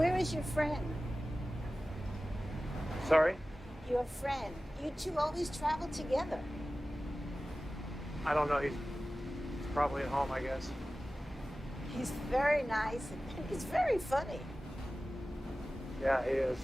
Where is your friend? Sorry? Your friend. You two always travel together. I don't know. He's probably at home, I guess. He's very nice and he's very funny. Yeah, he is.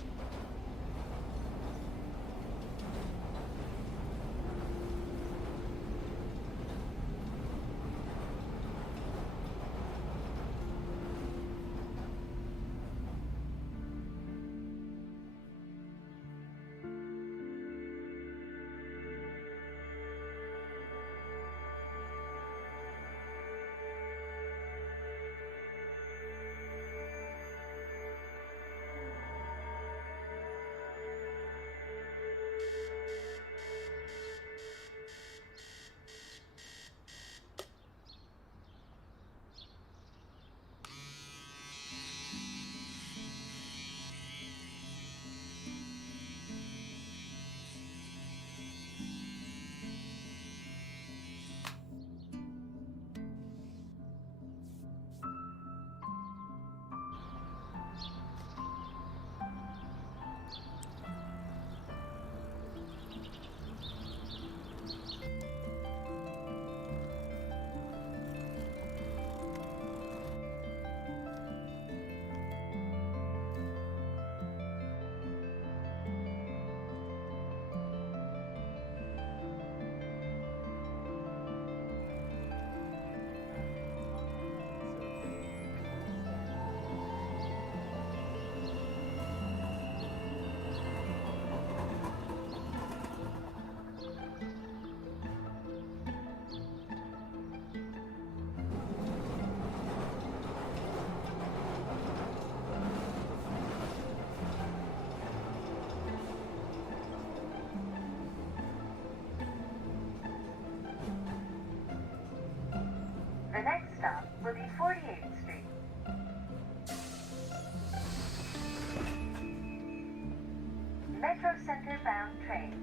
The next stop will be 48th Street. Metro Center bound train.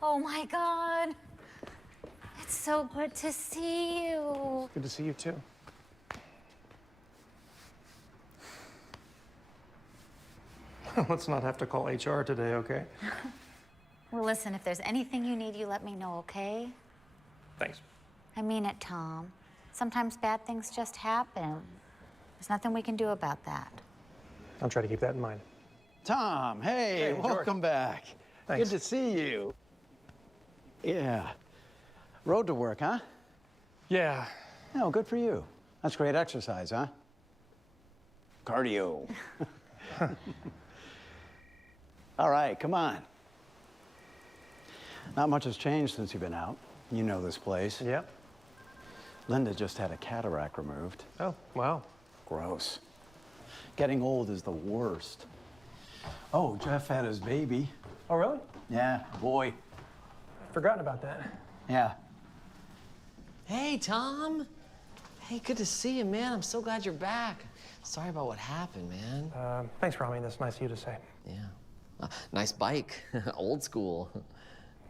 Oh my God. It's so good to see you. Good to see you, too. Let's not have to call HR today, okay? Well, listen, if there's anything you need, you let me know, okay? Thanks. I mean it, Tom. Sometimes bad things just happen. There's nothing we can do about that. I'll try to keep that in mind. Tom, hey, George. welcome back. Thanks. Good to see you. Yeah. Road to work, huh? Yeah. Oh, good for you. That's great exercise, huh? Cardio. All right, come on. Not much has changed since you've been out. You know this place. Yep. Linda just had a cataract removed. Oh, wow. Gross. Getting old is the worst. Oh, Jeff had his baby. Oh, really? Yeah, boy. Forgotten about that. Yeah. Hey, Tom. Hey, good to see you, man. I'm so glad you're back. Sorry about what happened, man. Thanks, Rami. That's nice of you to say. Yeah. Nice bike. Old school.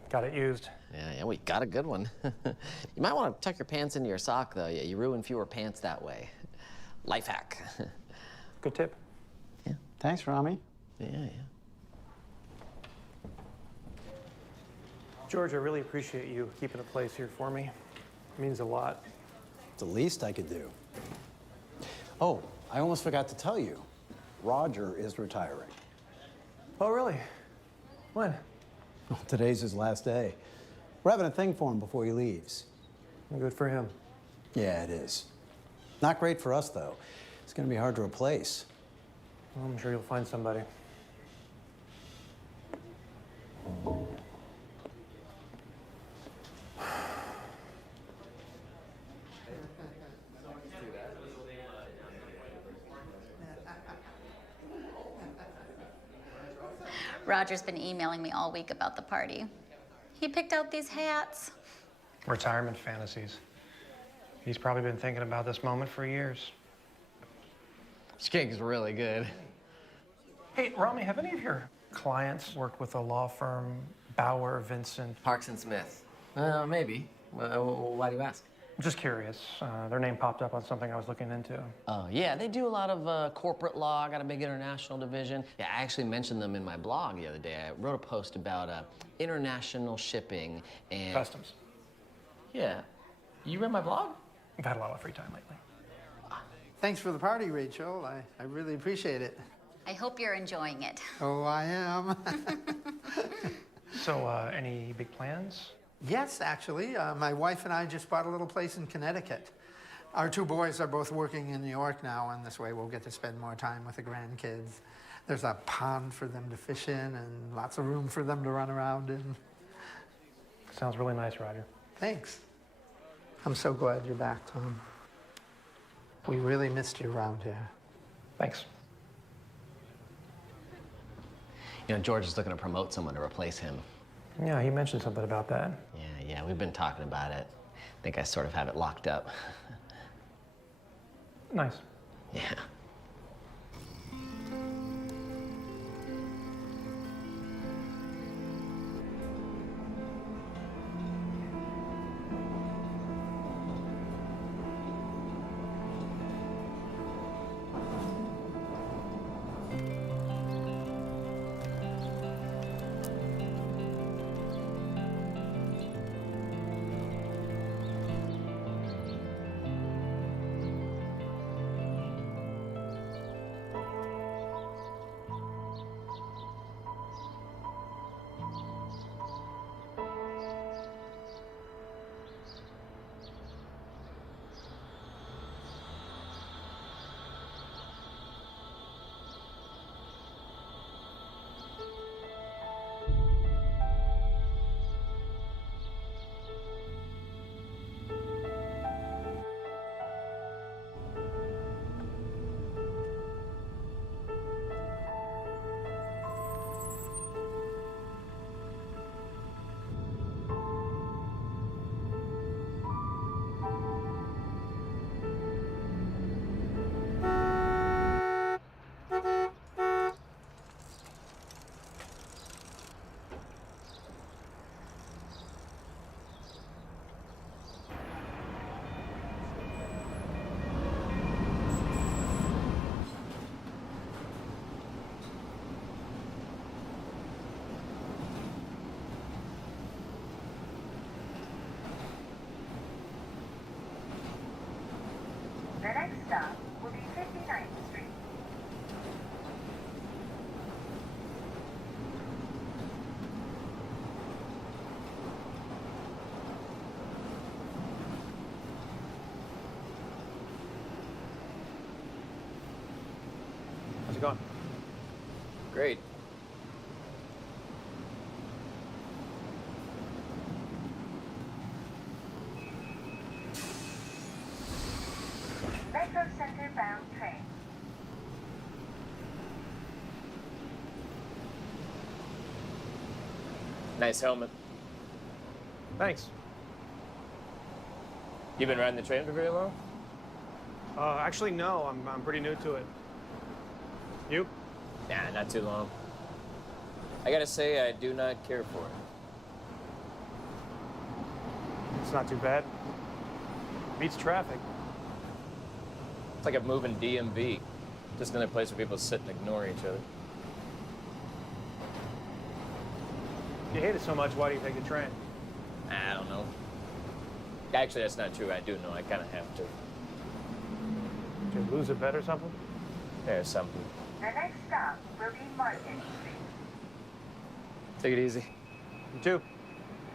Got it used. Yeah, we got a good one. You might want to tuck your pants into your sock, though. Yeah, you ruin fewer pants that way. Life hack. Good tip. Yeah. Thanks, Rami. Yeah. George, I really appreciate you keeping a place here for me. It means a lot. It's the least I could do. Oh, I almost forgot to tell you. Roger is retiring. Oh, really? When? Well, today's his last day. We're having a thing for him before he leaves. Good for him. Yeah, it is. Not great for us, though. It's gonna be hard to replace. Well, I'm sure you'll find somebody. Roger's been emailing me all week about the party. He picked out these hats. Retirement fantasies. He's probably been thinking about this moment for years. This cake is really good. Hey, Rami, have any of your clients worked with a law firm, Bauer, Vincent? Parks and Smith. Maybe. Why do you ask? I'm just curious. Their name popped up on something I was looking into. Oh, yeah, they do a lot of corporate law, got a big international division. Yeah, I actually mentioned them in my blog the other day. I wrote a post about international shipping and... Customs. Yeah. You read my blog? I've had a lot of free time lately. Thanks for the party, Rachel. I really appreciate it. I hope you're enjoying it. Oh, I am. So, any big plans? Yes, actually. My wife and I just bought a little place in Connecticut. Our two boys are both working in New York now, and this way we'll get to spend more time with the grandkids. There's a pond for them to fish in and lots of room for them to run around in. Sounds really nice, Roger. Thanks. I'm so glad you're back, Tom. We really missed you around here. Thanks. You know, George is looking to promote someone to replace him. Yeah, he mentioned something about that. Yeah, we've been talking about it. I think I sort of have it locked up. Nice. Yeah. The next stop will be 59th Street. How's it going? Great. Metro Center bound train. Nice helmet. Thanks. You been riding the train for very long? Actually, no. I'm pretty new to it. You? Nah, not too long. I gotta say, I do not care for it. It's not too bad. Beats traffic. It's like a moving DMV. Just another place where people sit and ignore each other. If you hate it so much, why do you take the train? I don't know. Actually, that's not true. I do know. I kind of have to. Did you lose a bet or something? There's something. The next stop will be Market Street. Take it easy. You too.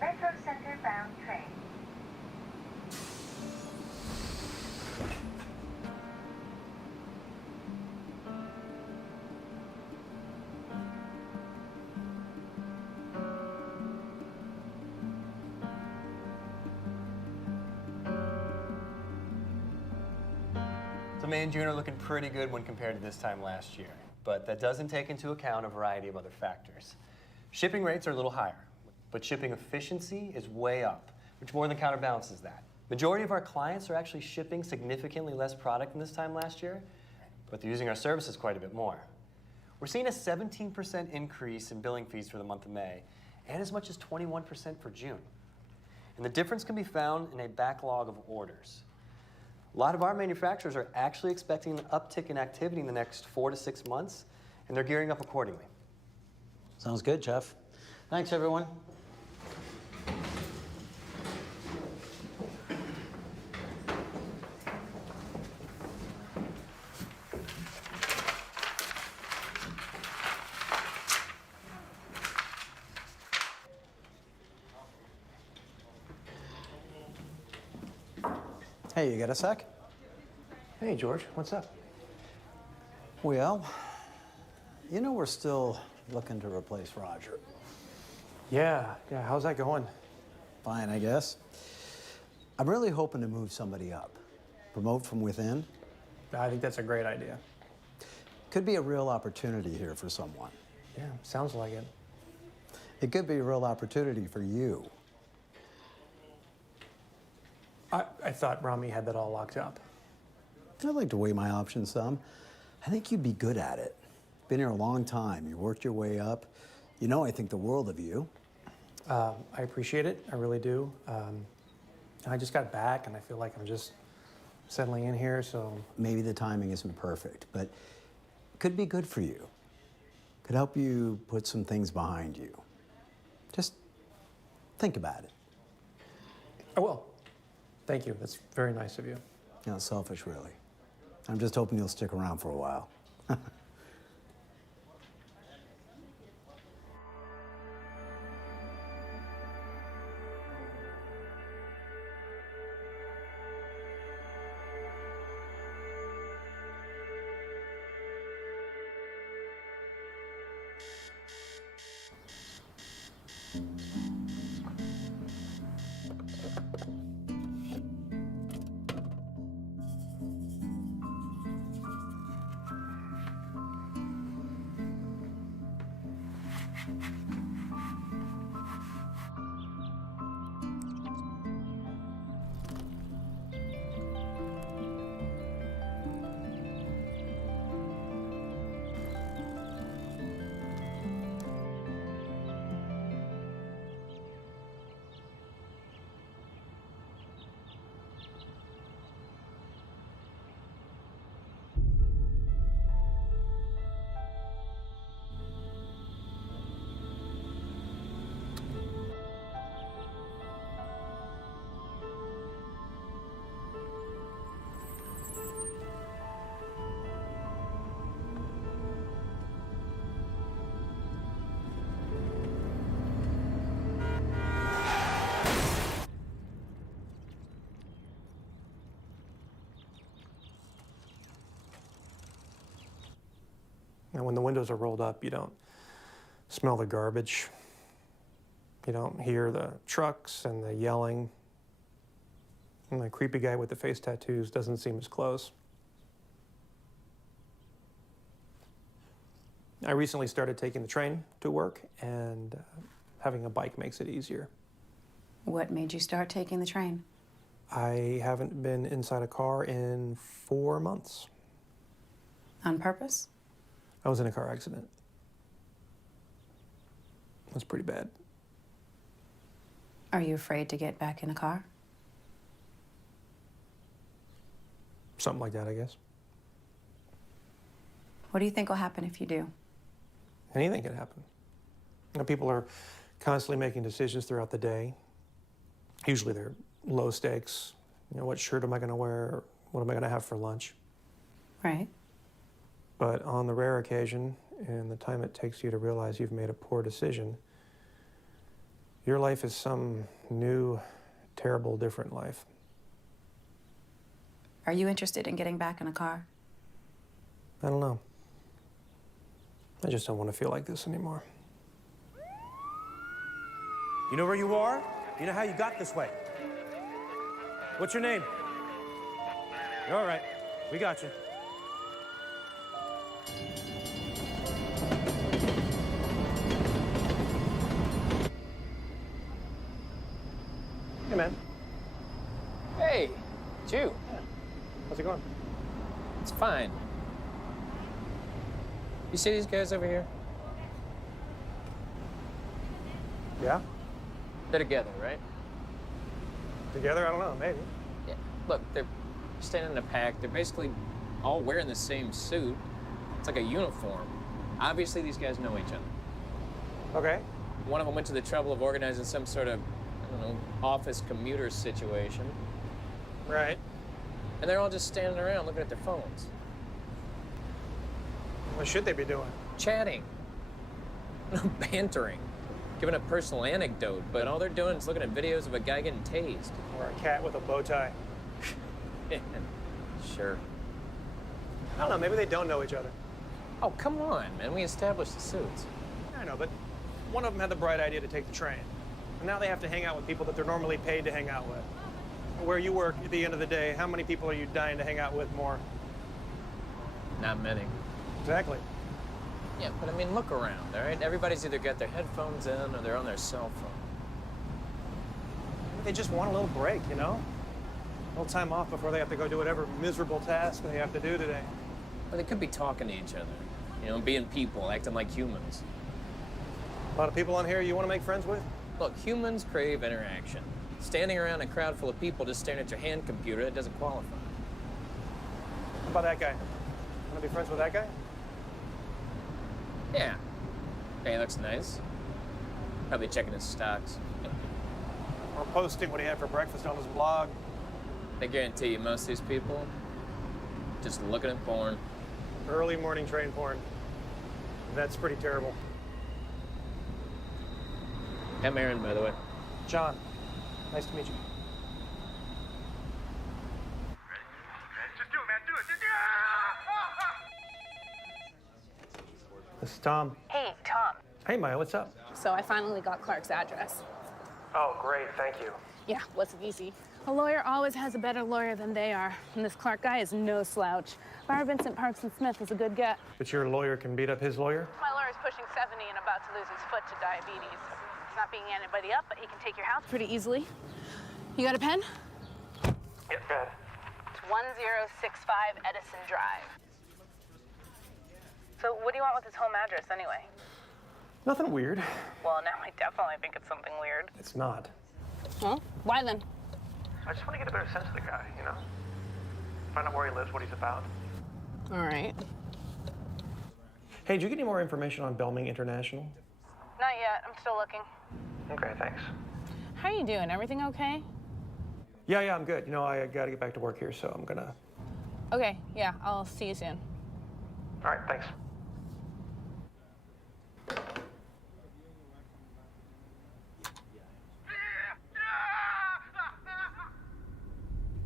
Metro Center bound train. So May and June are looking pretty good when compared to this time last year, but that doesn't take into account a variety of other factors. Shipping rates are a little higher, but shipping efficiency is way up, which more than counterbalances that. Majority of our clients are actually shipping significantly less product than this time last year, but they're using our services quite a bit more. We're seeing a 17% increase in billing fees for the month of May, and as much as 21% for June. And the difference can be found in a backlog of orders. A lot of our manufacturers are actually expecting an uptick in activity in the next 4 to 6 months, and they're gearing up accordingly. Sounds good, Jeff. Thanks, everyone. Hey, you got a sec? Hey, George, what's up? Well, you know we're still looking to replace Roger. Yeah, how's that going? Fine, I guess. I'm really hoping to move somebody up. Promote from within. I think that's a great idea. Could be a real opportunity here for someone. Yeah, sounds like it. It could be a real opportunity for you. I thought Rami had that all locked up. I'd like to weigh my options some. I think you'd be good at it. Been here a long time. You worked your way up. You know I think the world of you. I appreciate it. I really do. I just got back, and I feel like I'm just settling in here, so... Maybe the timing isn't perfect, but could be good for you. Could help you put some things behind you. Just think about it. I will. Thank you. That's very nice of you. Not selfish, really. I'm just hoping you'll stick around for a while. And when the windows are rolled up, you don't smell the garbage. You don't hear the trucks and the yelling. And the creepy guy with the face tattoos doesn't seem as close. I recently started taking the train to work, and having a bike makes it easier. What made you start taking the train? I haven't been inside a car in 4 months. On purpose? I was in a car accident. It was pretty bad. Are you afraid to get back in a car? Something like that, I guess. What do you think will happen if you do? Anything can happen. You know, people are constantly making decisions throughout the day. Usually they're low stakes. You know, what shirt am I going to wear? What am I going to have for lunch? Right. But on the rare occasion, and the time it takes you to realize you've made a poor decision, Your life is some new, terrible, different life. Are you interested in getting back in a car? I don't know. I just don't want to feel like this anymore. You know where you are? You know how you got this way? What's your name? All right, we got you. Hey, man. Hey, it's you. How's it going? It's fine. You see these guys over here? Yeah? They're together, right? Together? I don't know, maybe. Yeah. Look, they're standing in a pack. They're basically all wearing the same suit. It's like a uniform. Obviously, these guys know each other. Okay. One of them went to the trouble of organizing some sort of, I don't know, office commuter situation. Right. And they're all just standing around looking at their phones. What should they be doing? Chatting. Bantering. Giving a personal anecdote, but all they're doing is looking at videos of a guy getting tased. Or a cat with a bow tie. Sure. I don't know, maybe they don't know each other. Oh, come on, man. We established the suits. I know, but one of them had the bright idea to take the train. And now they have to hang out with people that they're normally paid to hang out with. Where you work, at the end of the day, how many people are you dying to hang out with more? Not many. Exactly. Yeah, but I mean, look around, all right? Everybody's either got their headphones in or they're on their cell phone. They just want a little break, you know? A little time off before they have to go do whatever miserable task they have to do today. Or they could be talking to each other, you know, being people, acting like humans. A lot of people on here you want to make friends with? Look, humans crave interaction. Standing around a crowd full of people just staring at your hand computer, that doesn't qualify. How about that guy? Want to be friends with that guy? Yeah. Hey, looks nice. Probably checking his stocks. Or posting what he had for breakfast on his blog. I guarantee you, most of these people just looking at porn. Early morning train porn. That's pretty terrible. I'm Aaron, by the way. John, nice to meet you. Just do it, man. Do it. This is Tom. Hey, Tom. Hey, Maya, what's up? So I finally got Clark's address. Oh, great, thank you. Yeah, wasn't easy. A lawyer always has a better lawyer than they are, and this Clark guy is no slouch. Bar Vincent Parks and Smith is a good get. But your lawyer can beat up his lawyer? My lawyer's pushing 70 and about to lose his foot to diabetes. He's not beating anybody up, but he can take your house pretty easily. You got a pen? Yeah, go ahead. It's 1065 Edison Drive. So what do you want with his home address anyway? Nothing weird. Well, now I definitely think it's something weird. It's not. Well, why then? I just want to get a better sense of the guy, you know? Find out where he lives, what he's about. All right. Hey, did you get any more information on Belming International? Not yet. I'm still looking. Okay, thanks. How are you doing? Everything okay? Yeah, I'm good. You know, I got to get back to work here, so I'm gonna... Okay, yeah, I'll see you soon. All right, thanks.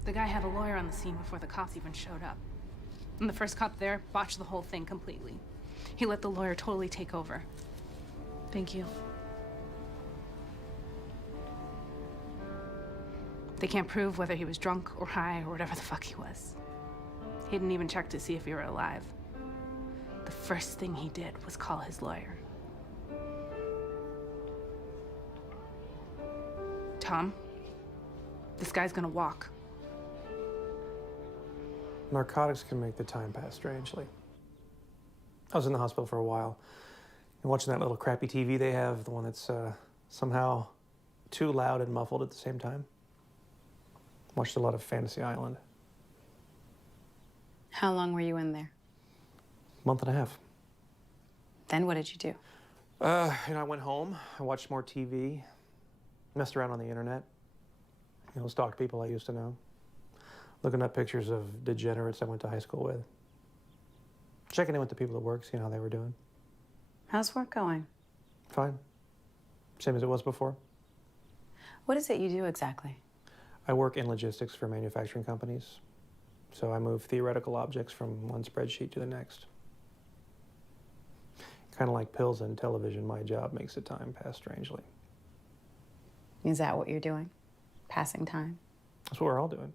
The guy had a lawyer on the scene before the cops even showed up. And the first cop there botched the whole thing completely. He let the lawyer totally take over. Thank you. They can't prove whether he was drunk or high or whatever the fuck he was. He didn't even check to see if he were alive. The first thing he did was call his lawyer. Tom, this guy's gonna walk. Narcotics can make the time pass strangely. I was in the hospital for a while. And watching that little crappy TV they have, the one that's somehow too loud and muffled at the same time. Watched a lot of Fantasy Island. How long were you in there? Month and a half. Then what did you do? I went home, I watched more TV, messed around on the internet, stalked people I used to know, looking up pictures of degenerates I went to high school with, checking in with the people at work, seeing how they were doing. How's work going? Fine. Same as it was before. What is it you do exactly? I work in logistics for manufacturing companies. So I move theoretical objects from one spreadsheet to the next. Kind of like pills and television, my job makes the time pass strangely. Is that what you're doing? Passing time? That's what we're all doing.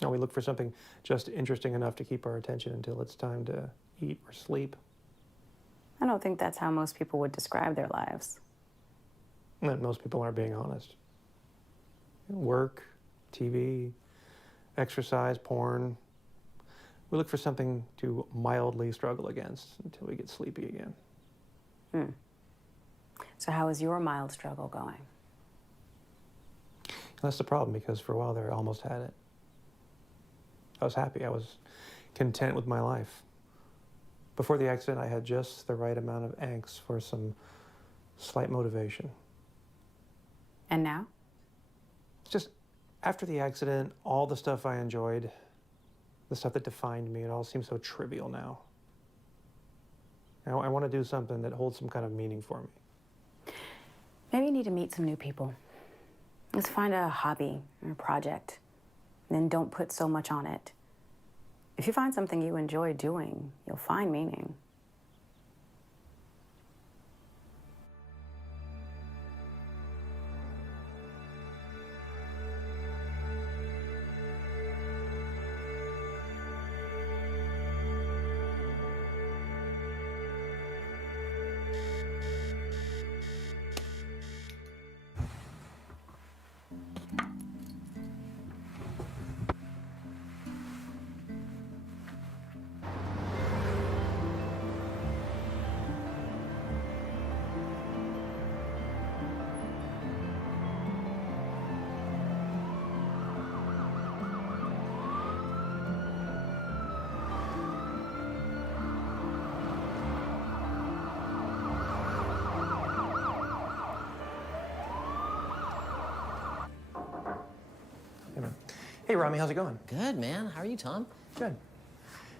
Now we look for something just interesting enough to keep our attention until it's time to eat or sleep. I don't think that's how most people would describe their lives. And most people aren't being honest. Work, TV, exercise, porn. We look for something to mildly struggle against until we get sleepy again. So how is your mild struggle going? That's the problem, because for a while there I almost had it. I was happy. I was content with my life. Before the accident, I had just the right amount of angst for some slight motivation. And now? Just after the accident, all the stuff I enjoyed, the stuff that defined me, it all seems so trivial now. Now I want to do something that holds some kind of meaning for me. Maybe you need to meet some new people. Let's find a hobby or a project. And then don't put so much on it. If you find something you enjoy doing, you'll find meaning. Hey, Rami, how's it going? Good, man. How are you, Tom? Good.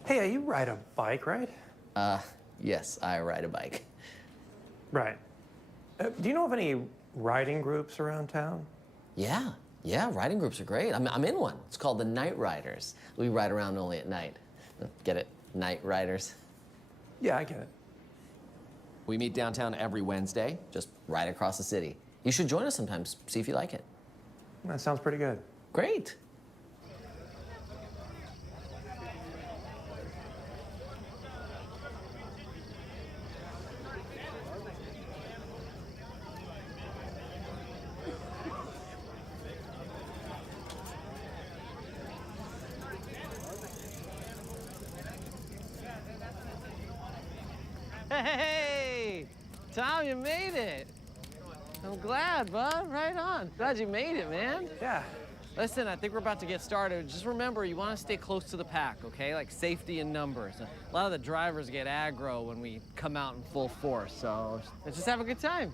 Hey, you ride a bike, right? Yes, I ride a bike. Right. Do you know of any riding groups around town? Yeah, riding groups are great. I'm in one. It's called the Night Riders. We ride around only at night. Get it? Night Riders. Yeah, I get it. We meet downtown every Wednesday, just right across the city. You should join us sometimes, see if you like it. That sounds pretty good. Great. Hey, Tom, you made it. I'm glad, bud. Right on. Glad you made it, man. Yeah. Listen, I think we're about to get started. Just remember, you want to stay close to the pack, okay? Like safety in numbers. A lot of the drivers get aggro when we come out in full force, so let's just have a good time.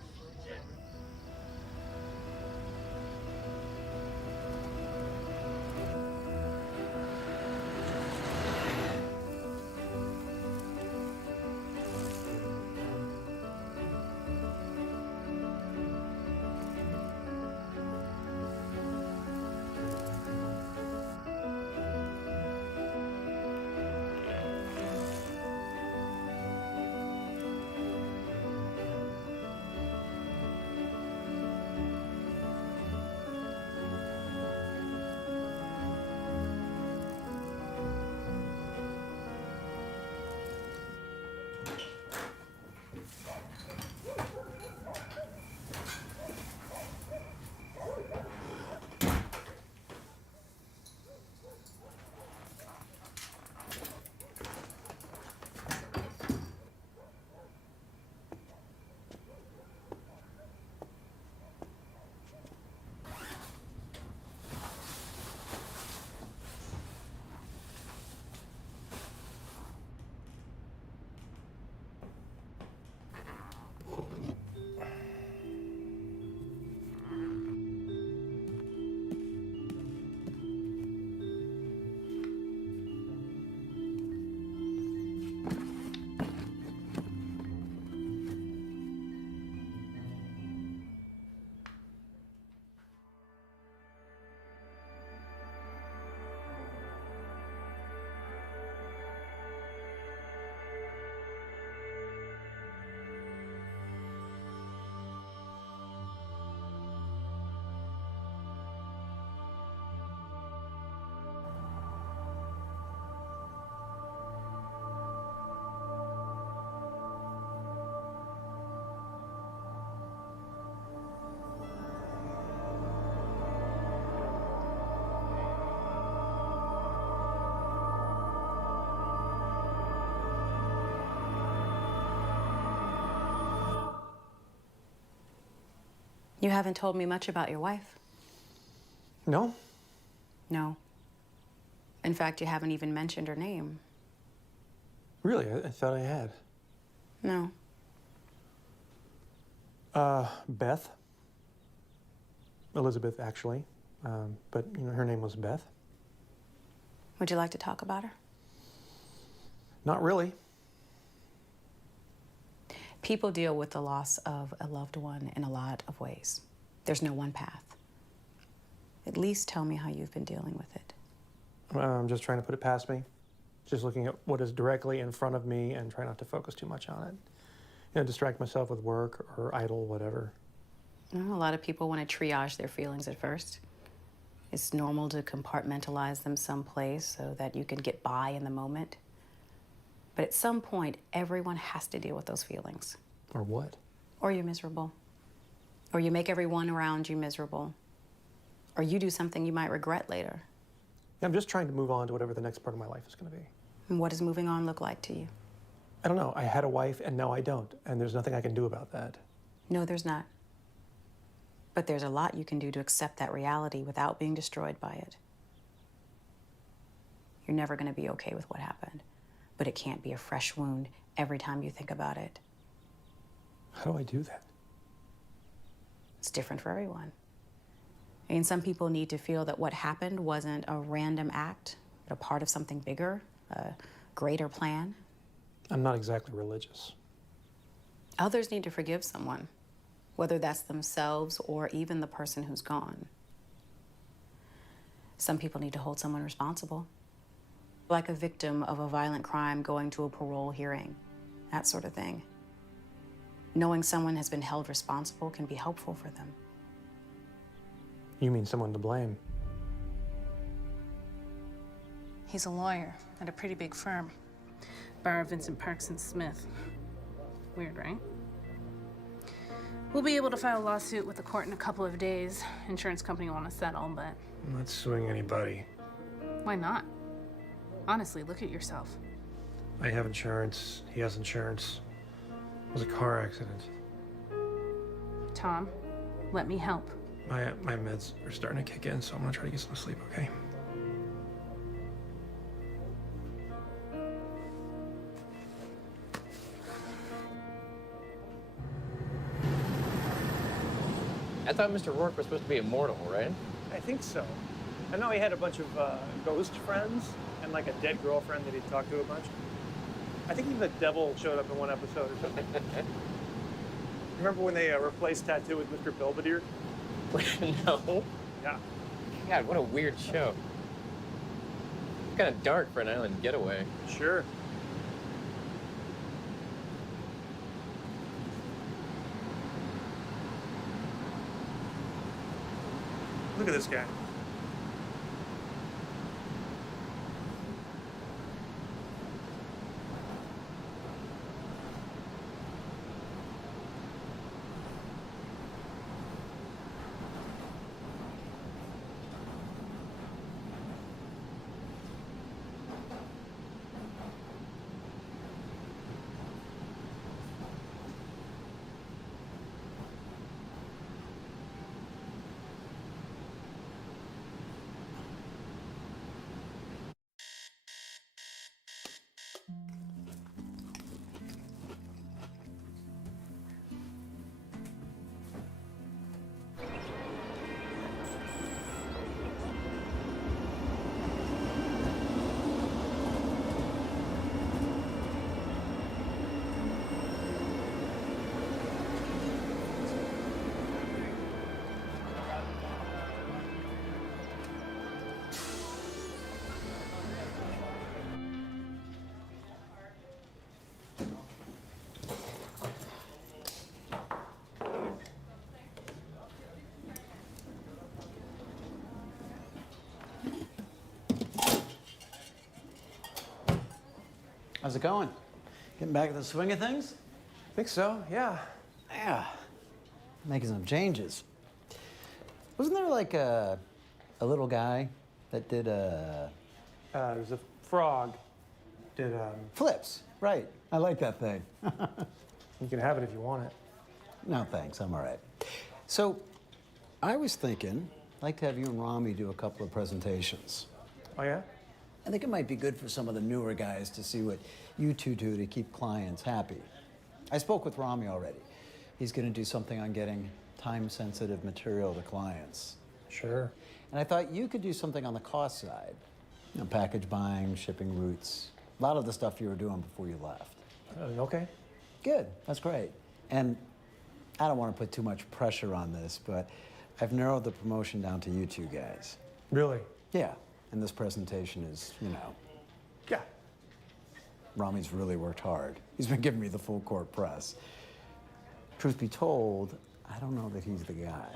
You haven't told me much about your wife. No? No. In fact, you haven't even mentioned her name. Really? I thought I had. No. Beth. Elizabeth, actually. But, her name was Beth. Would you like to talk about her? Not really. People deal with the loss of a loved one in a lot of ways. There's no one path. At least tell me how you've been dealing with it. I'm just trying to put it past me. Just looking at what is directly in front of me and try not to focus too much on it. Distract myself with work or idle, whatever. Well, a lot of people want to triage their feelings at first. It's normal to compartmentalize them someplace so that you can get by in the moment. But at some point, everyone has to deal with those feelings. Or what? Or you're miserable. Or you make everyone around you miserable. Or you do something you might regret later. I'm just trying to move on to whatever the next part of my life is going to be. And what does moving on look like to you? I don't know. I had a wife, and now I don't. And there's nothing I can do about that. No, there's not. But there's a lot you can do to accept that reality without being destroyed by it. You're never going to be okay with what happened. But it can't be a fresh wound every time you think about it. How do I do that? It's different for everyone. And some people need to feel that what happened wasn't a random act, but a part of something bigger, a greater plan. I'm not exactly religious. Others need to forgive someone, whether that's themselves or even the person who's gone. Some people need to hold someone responsible, like a victim of a violent crime going to a parole hearing, that sort of thing. Knowing someone has been held responsible can be helpful for them. You mean someone to blame? He's a lawyer at a pretty big firm. Bar Vincent Parks and Smith. Weird, right? We'll be able to file a lawsuit with the court in a couple of days. Insurance company want to settle, but... I'm not suing anybody. Why not? Honestly, look at yourself. I have insurance. He has insurance. It was a car accident. Tom, let me help. My meds are starting to kick in, so I'm gonna try to get some sleep, okay? I thought Mr. Rourke was supposed to be immortal, right? I think so. I know he had a bunch of ghost friends and like a dead girlfriend that he'd talked to a bunch. I think even the devil showed up in one episode or something. Remember when they replaced Tattoo with Mr. Belvedere? No. Yeah. God, what a weird show. Kind of dark for an island getaway. Sure. Look at this guy. How's it going? Getting back to the swing of things? I think so, yeah. Yeah. Making some changes. Wasn't there like a little guy that did There's a frog. Did flips, right. I like that thing. You can have it if you want it. No, thanks. I'm all right. So, I was thinking, I'd like to have you and Rami do a couple of presentations. Oh, yeah? I think it might be good for some of the newer guys to see what you two do to keep clients happy. I spoke with Rami already. He's going to do something on getting time-sensitive material to clients. Sure. And I thought you could do something on the cost side. You know, package buying, shipping routes, a lot of the stuff you were doing before you left. Okay. Good, that's great. And I don't want to put too much pressure on this, but I've narrowed the promotion down to you two guys. Really? Yeah, and this presentation is, you know. Yeah. Rami's really worked hard. He's been giving me the full court press. Truth be told, I don't know that he's the guy.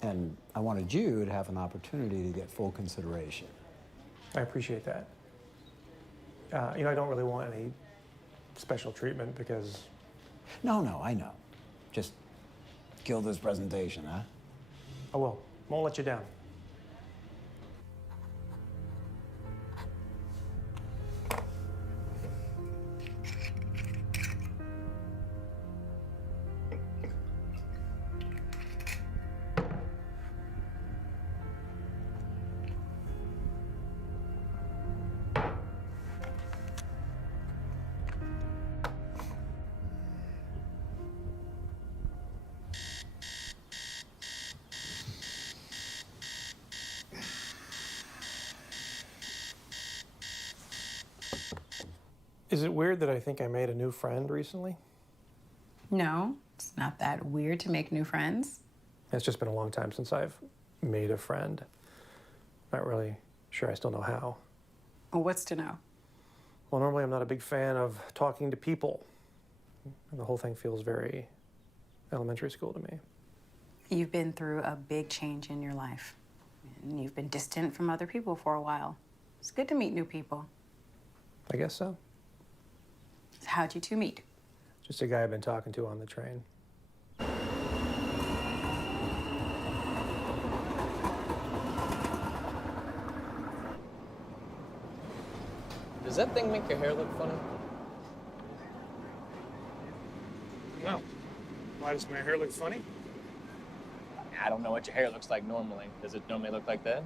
And I wanted you to have an opportunity to get full consideration. I appreciate that. You know, I don't really want any special treatment because... No, I know. Just kill this presentation, huh? I will. Won't let you down. Is it weird that I think I made a new friend recently? No, it's not that weird to make new friends. It's just been a long time since I've made a friend. Not really sure I still know how. Well, what's to know? Well, normally I'm not a big fan of talking to people. And the whole thing feels very elementary school to me. You've been through a big change in your life. And you've been distant from other people for a while. It's good to meet new people. I guess so. So how'd you two meet? Just a guy I've been talking to on the train. Does that thing make your hair look funny? No. Why does my hair look funny? I don't know what your hair looks like normally. Does it normally look like that?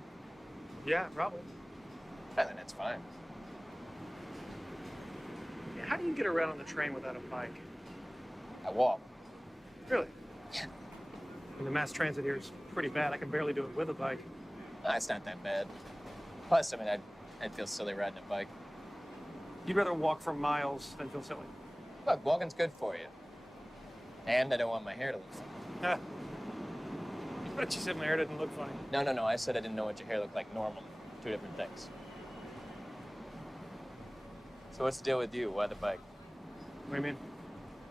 Yeah, probably. I think that's fine. Yeah, how do you get around on the train without a bike? I walk. Really? Yeah. And the mass transit here is pretty bad. I can barely do it with a bike. No, it's not that bad. Plus, I mean, I'd feel silly riding a bike. You'd rather walk for miles than feel silly. Look, walking's good for you. And I don't want my hair to look funny. But you said my hair didn't look funny. No, I said I didn't know what your hair looked like normally. Two different things. So what's the deal with you? Why the bike? What do you mean?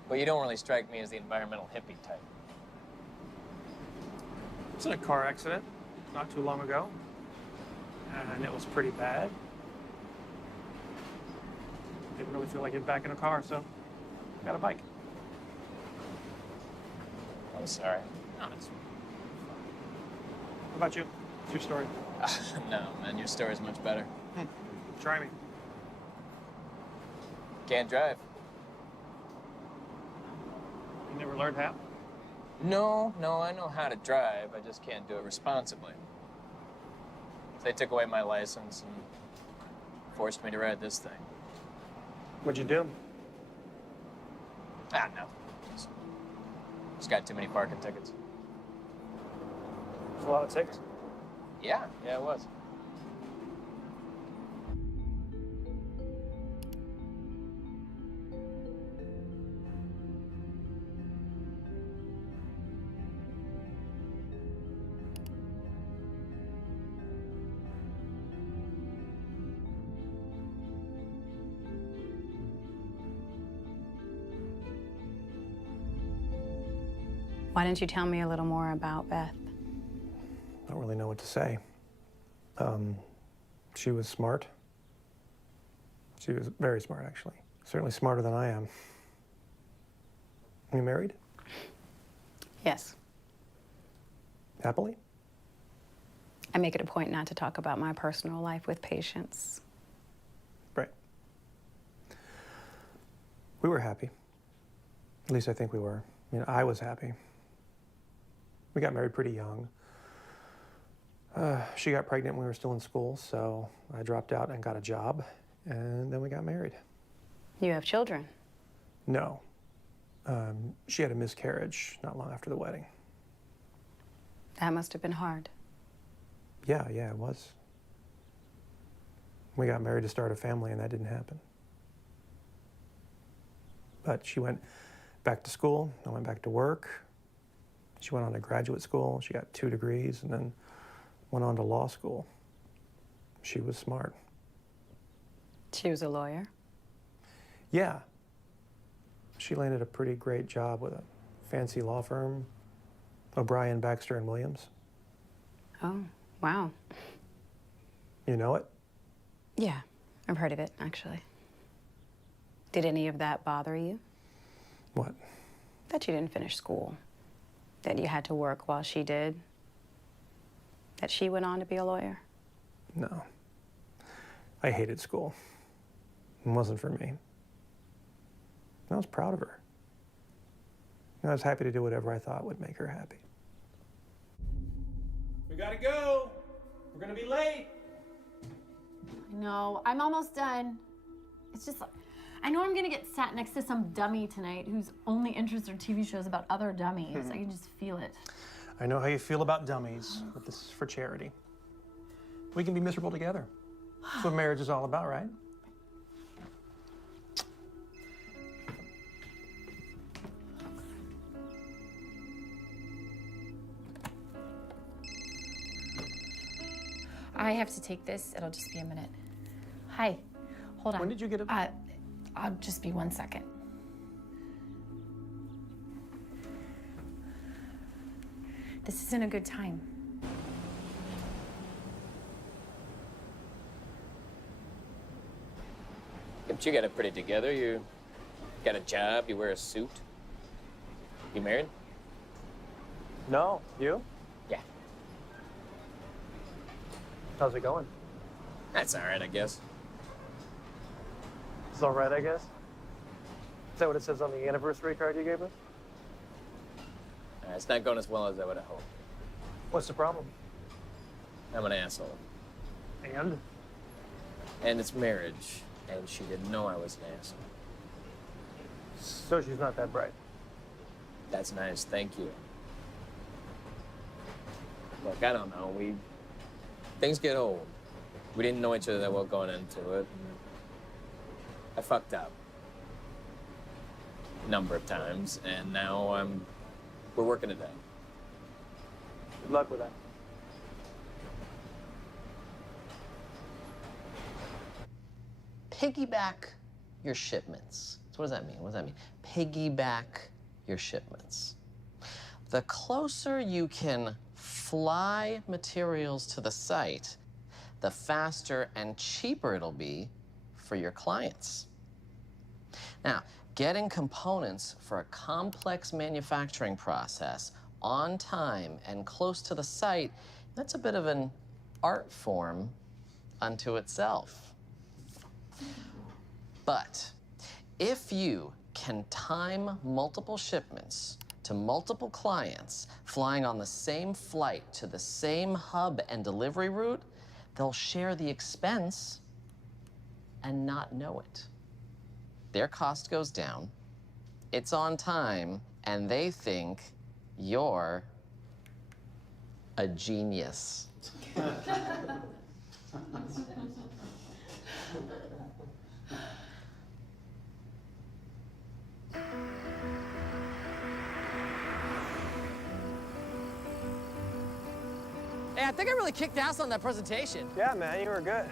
Well, you don't really strike me as the environmental hippie type. I was in a car accident not too long ago, and it was pretty bad. Didn't really feel like getting back in a car, so I got a bike. I'm sorry. No, it's... How about you? What's your story? No, man, your story's much better. Try me. Can't drive. You never learned how? No, I know how to drive. I just can't do it responsibly. They took away my license and forced me to ride this thing. What'd you do? No. Just got too many parking tickets. There's a lot of tickets. Yeah, it was. Why didn't you tell me a little more about Beth? I don't really know what to say. She was smart. She was very smart, actually. Certainly smarter than I am. Are you married? Yes. Happily? I make it a point not to talk about my personal life with patients. Right. We were happy. At least I think we were. I mean, I was happy. We got married pretty young. She got pregnant when we were still in school, so I dropped out and got a job, and then we got married. You have children? No. She had a miscarriage not long after the wedding. That must have been hard. Yeah, it was. We got married to start a family, and that didn't happen. But she went back to school, I went back to work. She went on to graduate school, she got 2 degrees, and then went on to law school. She was smart. She was a lawyer? Yeah. She landed a pretty great job with a fancy law firm, O'Brien, Baxter, and Williams. Oh, wow. You know it? Yeah, I've heard of it, actually. Did any of that bother you? What? That you didn't finish school. That you had to work while she did. That she went on to be a lawyer. No. I hated school. It wasn't for me. I was proud of her. I was happy to do whatever I thought would make her happy. We gotta go. We're gonna be late. No, I'm almost done. It's just, I know I'm gonna get sat next to some dummy tonight who's only interested in TV shows about other dummies. I can just feel it. I know how you feel about dummies, but this is for charity. We can be miserable together. That's what marriage is all about, right? I have to take this. It'll just be a minute. Hi. Hold on. When did you get it? I'll just be 1 second. This isn't a good time. But you got it pretty together. You got a job, you wear a suit. You married? No. You? Yeah. How's it going? That's all right, I guess. It's all right, I guess. Is that what it says on the anniversary card you gave us? It's not going as well as I would have hoped. What's the problem? I'm an asshole. And? And it's marriage, and she didn't know I was an asshole. So she's not that bright. That's nice, thank you. Look, I don't know, things get old. We didn't know each other that well going into it. I fucked up. A number of times, and now we're working it out. Good luck with that. Piggyback your shipments. So what does that mean? What does that mean? Piggyback your shipments. The closer you can fly materials to the site, the faster and cheaper it'll be for your clients. Now, getting components for a complex manufacturing process on time and close to the site, that's a bit of an art form unto itself. But if you can time multiple shipments to multiple clients flying on the same flight to the same hub and delivery route, they'll share the expense and not know it. Their cost goes down, it's on time, and they think you're a genius. Hey, I think I really kicked ass on that presentation. Yeah, man, you were good.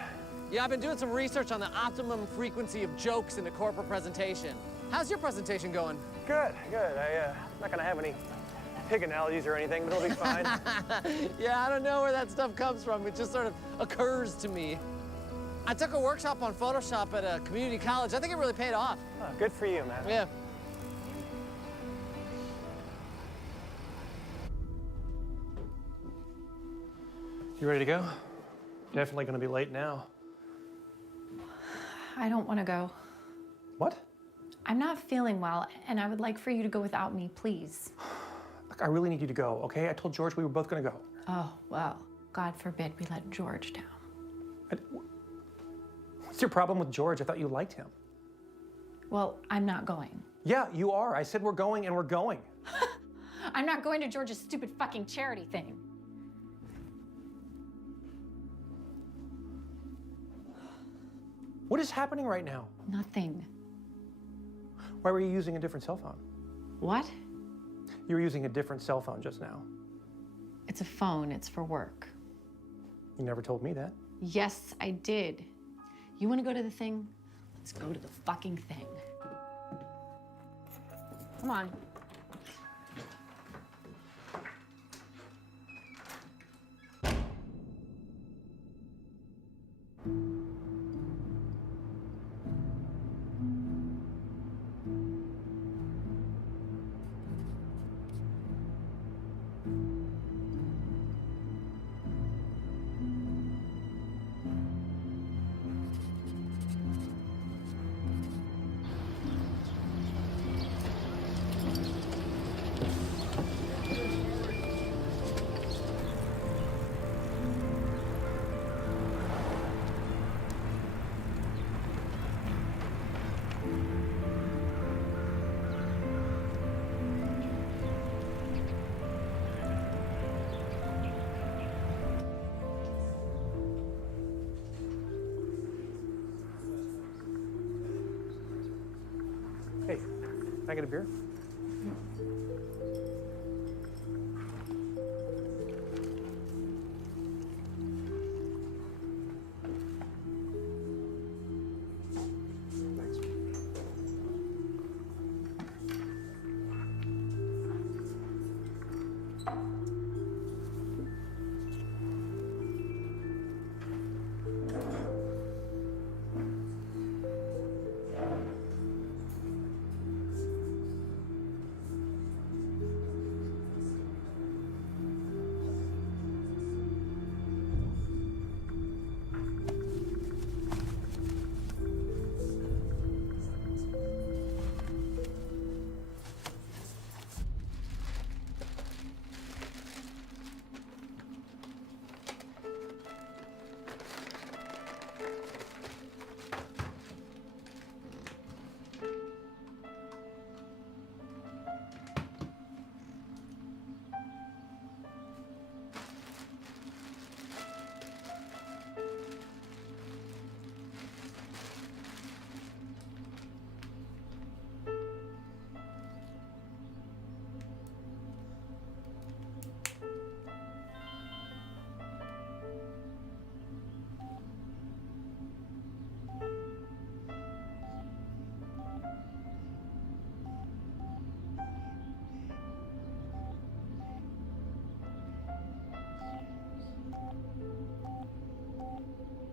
Yeah, I've been doing some research on the optimum frequency of jokes in a corporate presentation. How's your presentation going? Good. I'm not gonna have any pig analogies or anything, but it'll be fine. Yeah, I don't know where that stuff comes from. It just sort of occurs to me. I took a workshop on Photoshop at a community college. I think it really paid off. Oh, good for you, man. Yeah. You ready to go? Definitely gonna be late now. I don't want to go. What? I'm not feeling well, and I would like for you to go without me, please. Look, I really need you to go, okay? I told George we were both gonna go. Oh, well, God forbid we let George down. What's your problem with George? I thought you liked him. Well, I'm not going. Yeah, you are. I said we're going and we're going. I'm not going to George's stupid fucking charity thing. What is happening right now? Nothing. Why were you using a different cell phone? What? You were using a different cell phone just now. It's a phone, it's for work. You never told me that. Yes, I did. You want to go to the thing? Let's go to the fucking thing. Come on. Hey, can I get a beer?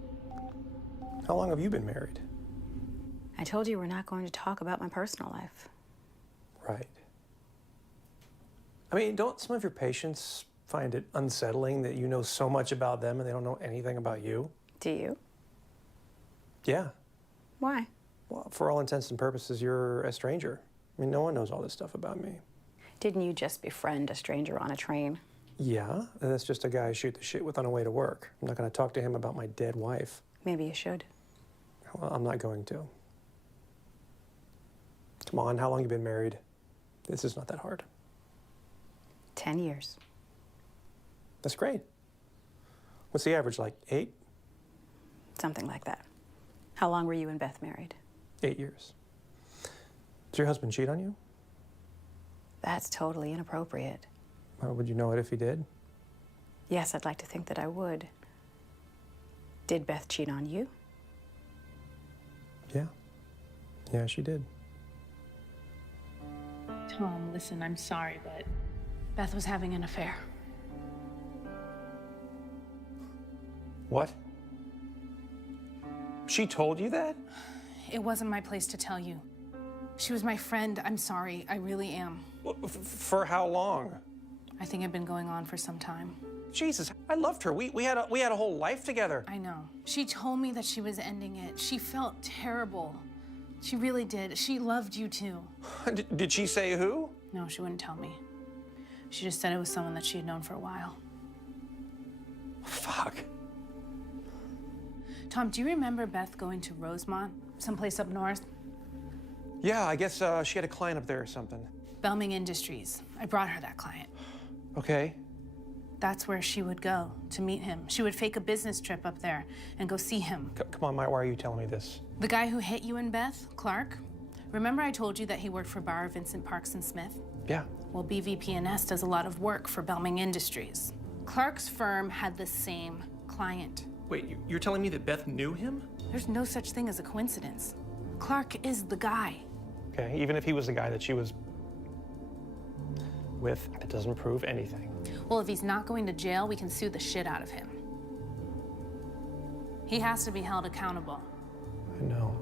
Thanks. How long have you been married? I told you we're not going to talk about my personal life. Right. I mean, don't some of your patients find it unsettling that you know so much about them and they don't know anything about you? Do you? Yeah. Why? Well, for all intents and purposes, you're a stranger. I mean, no one knows all this stuff about me. Didn't you just befriend a stranger on a train? Yeah, and that's just a guy I shoot the shit with on the way to work. I'm not going to talk to him about my dead wife. Maybe you should. Well, I'm not going to. Come on, how long you been married? This is not that hard. 10 years. That's great. What's the average, like 8? Something like that. How long were you and Beth married? 8 years. Does your husband cheat on you? That's totally inappropriate. Well, would you know it if he did? Yes, I'd like to think that I would. Did Beth cheat on you? Yeah. Yeah, she did. Tom, listen, I'm sorry, but Beth was having an affair. What? She told you that? It wasn't my place to tell you. She was my friend. I'm sorry. I really am. Well, for how long? I think it's been going on for some time. Jesus, I loved her. We had a whole life together. I know. She told me that she was ending it. She felt terrible. She really did. She loved you too. Did she say who? No, she wouldn't tell me. She just said it was someone that she had known for a while. Fuck. Tom, do you remember Beth going to Rosemont, someplace up north? Yeah, I guess she had a client up there or something. Belming Industries. I brought her that client. Okay. That's where she would go to meet him. She would fake a business trip up there and go see him. Come on, Mike, why are you telling me this? The guy who hit you and Beth, Clark, remember I told you that he worked for Bar Vincent Parks and Smith? Yeah. Well, BVP&S does a lot of work for Belming Industries. Clark's firm had the same client. Wait, you're telling me that Beth knew him? There's no such thing as a coincidence. Clark is the guy. Okay, even if he was the guy that she was with, it doesn't prove anything. Well, if he's not going to jail, we can sue the shit out of him. He has to be held accountable. I know.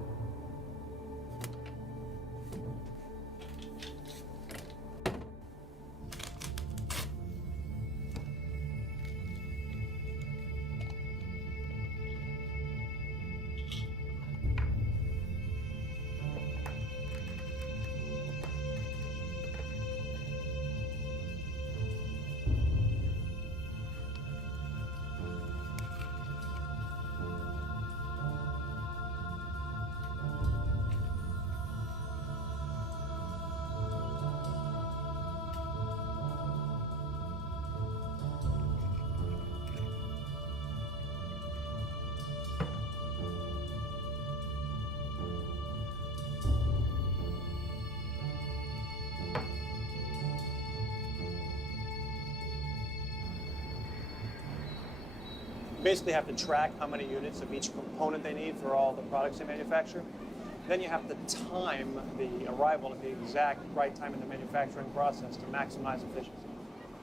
You basically have to track how many units of each component they need for all the products they manufacture. Then you have to time the arrival at the exact right time in the manufacturing process to maximize efficiency.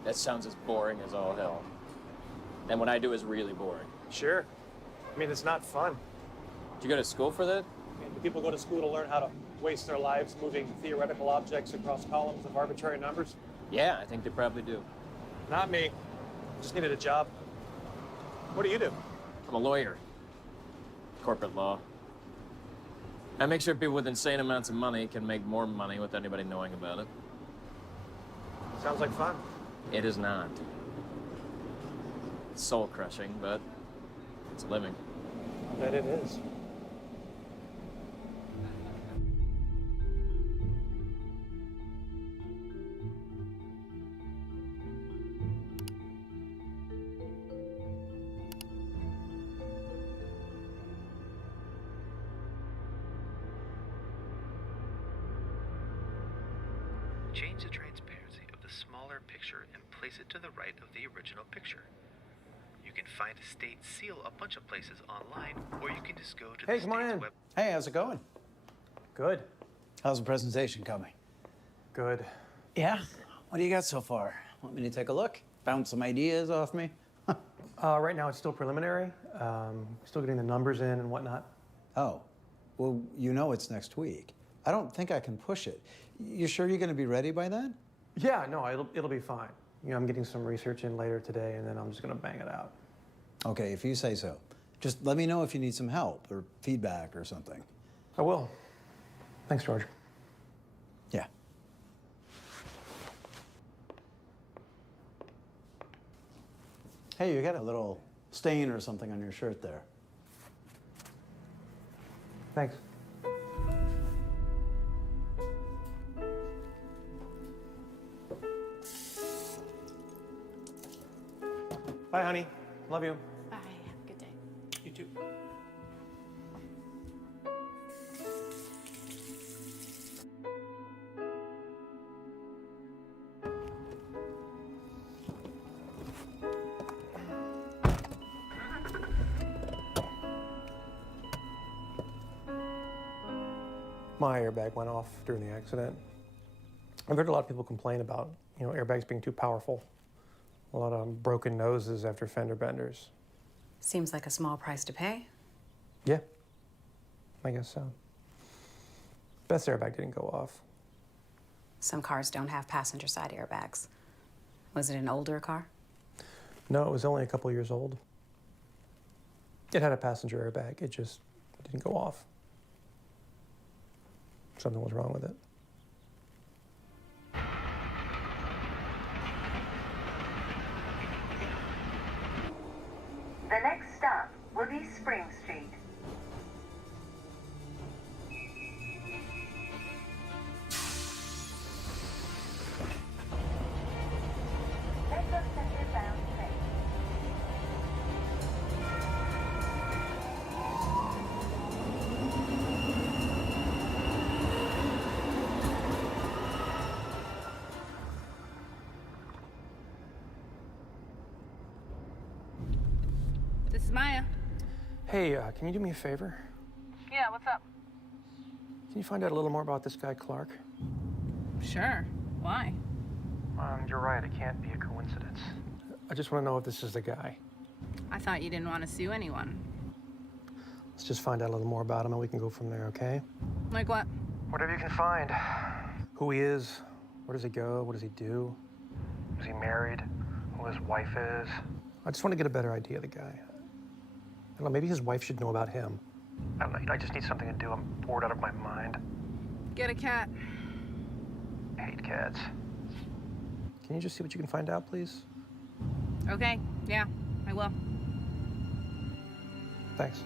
That sounds as boring as all hell. And what I do is really boring. Sure. I mean, it's not fun. Did you go to school for that? I mean, do people go to school to learn how to waste their lives moving theoretical objects across columns of arbitrary numbers? Yeah, I think they probably do. Not me. Just needed a job. What do you do? I'm a lawyer. Corporate law. I make sure people with insane amounts of money can make more money without anybody knowing about it. Sounds like fun. It is not. It's soul-crushing, but it's a living. I bet it is. Change the transparency of the smaller picture and place it to the right of the original picture. You can find a state seal a bunch of places online, or you can just go to the state's web. Hey, how's it going? Good. How's the presentation coming? Good. Yeah? What do you got so far? Want me to take a look? Bounce some ideas off me? Right now it's still preliminary. Still getting the numbers in and whatnot. Oh, well, you know it's next week. I don't think I can push it. You sure you're going to be ready by then? Yeah, no, it'll be fine. You know, I'm getting some research in later today, and then I'm just going to bang it out. Okay, if you say so. Just let me know if you need some help or feedback or something. I will. Thanks, George. Yeah. Hey, you got a little stain or something on your shirt there. Thanks. Bye, honey. Love you. Bye. Have a good day. You too. My airbag went off during the accident. I've heard a lot of people complain about, airbags being too powerful. A lot of broken noses after fender benders. Seems like a small price to pay. Yeah, I guess so. Beth's airbag didn't go off. Some cars don't have passenger side airbags. Was it an older car? No, it was only a couple years old. It had a passenger airbag, it just didn't go off. Something was wrong with it. Spring Street. Metro Center bound train. This is Maya. Hey, can you do me a favor? Yeah, what's up? Can you find out a little more about this guy, Clark? Sure. Why? You're right, it can't be a coincidence. I just want to know if this is the guy. I thought you didn't want to sue anyone. Let's just find out a little more about him and we can go from there, okay? Like what? Whatever you can find. Who he is, where does he go, what does he do? Is he married? Who his wife is? I just want to get a better idea of the guy. I don't know, maybe his wife should know about him. I don't know, I just need something to do. I'm bored out of my mind. Get a cat. I hate cats. Can you just see what you can find out, please? Okay, yeah, I will. Thanks.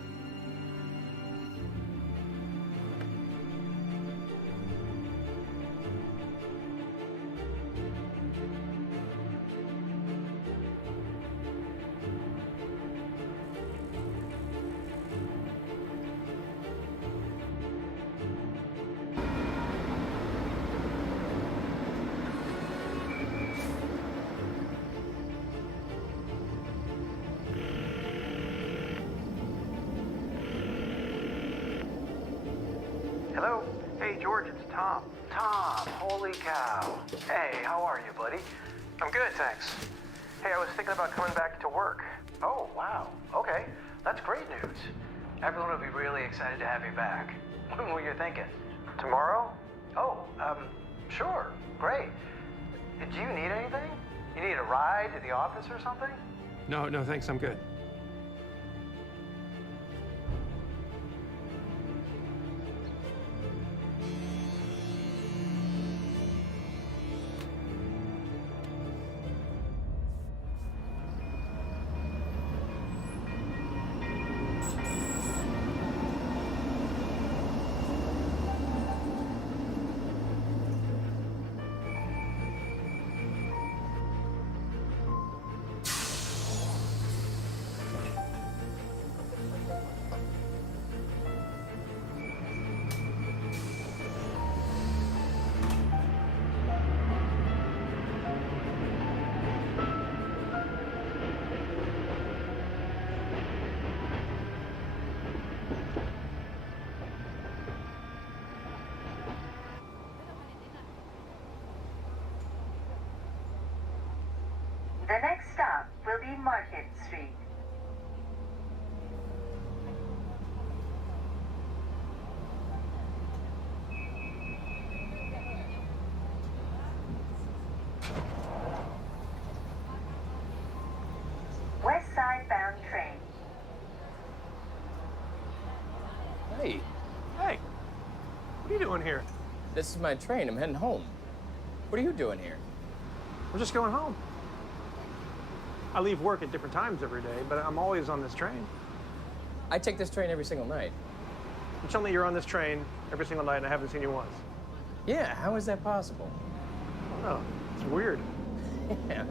Hello? Hey, George, it's Tom. Tom, holy cow. Hey, how are you, buddy? I'm good, thanks. Hey, I was thinking about coming back to work. Oh, wow. Okay, that's great news. Everyone will be really excited to have you back. When were you thinking? Tomorrow? Oh, sure. Great. Do you need anything? You need a ride to the office or something? No, thanks, I'm good. The next stop will be Market Street. West Side bound train. Hey, Hey, what are you doing here? this is my train. I'm heading home. What are you doing here? We're just going home. I leave work at different times every day, but I'm always on this train. I take this train every single night. You tell me you're on this train every single night and I haven't seen you once. Yeah, how is that possible? I don't know. It's weird. Yeah.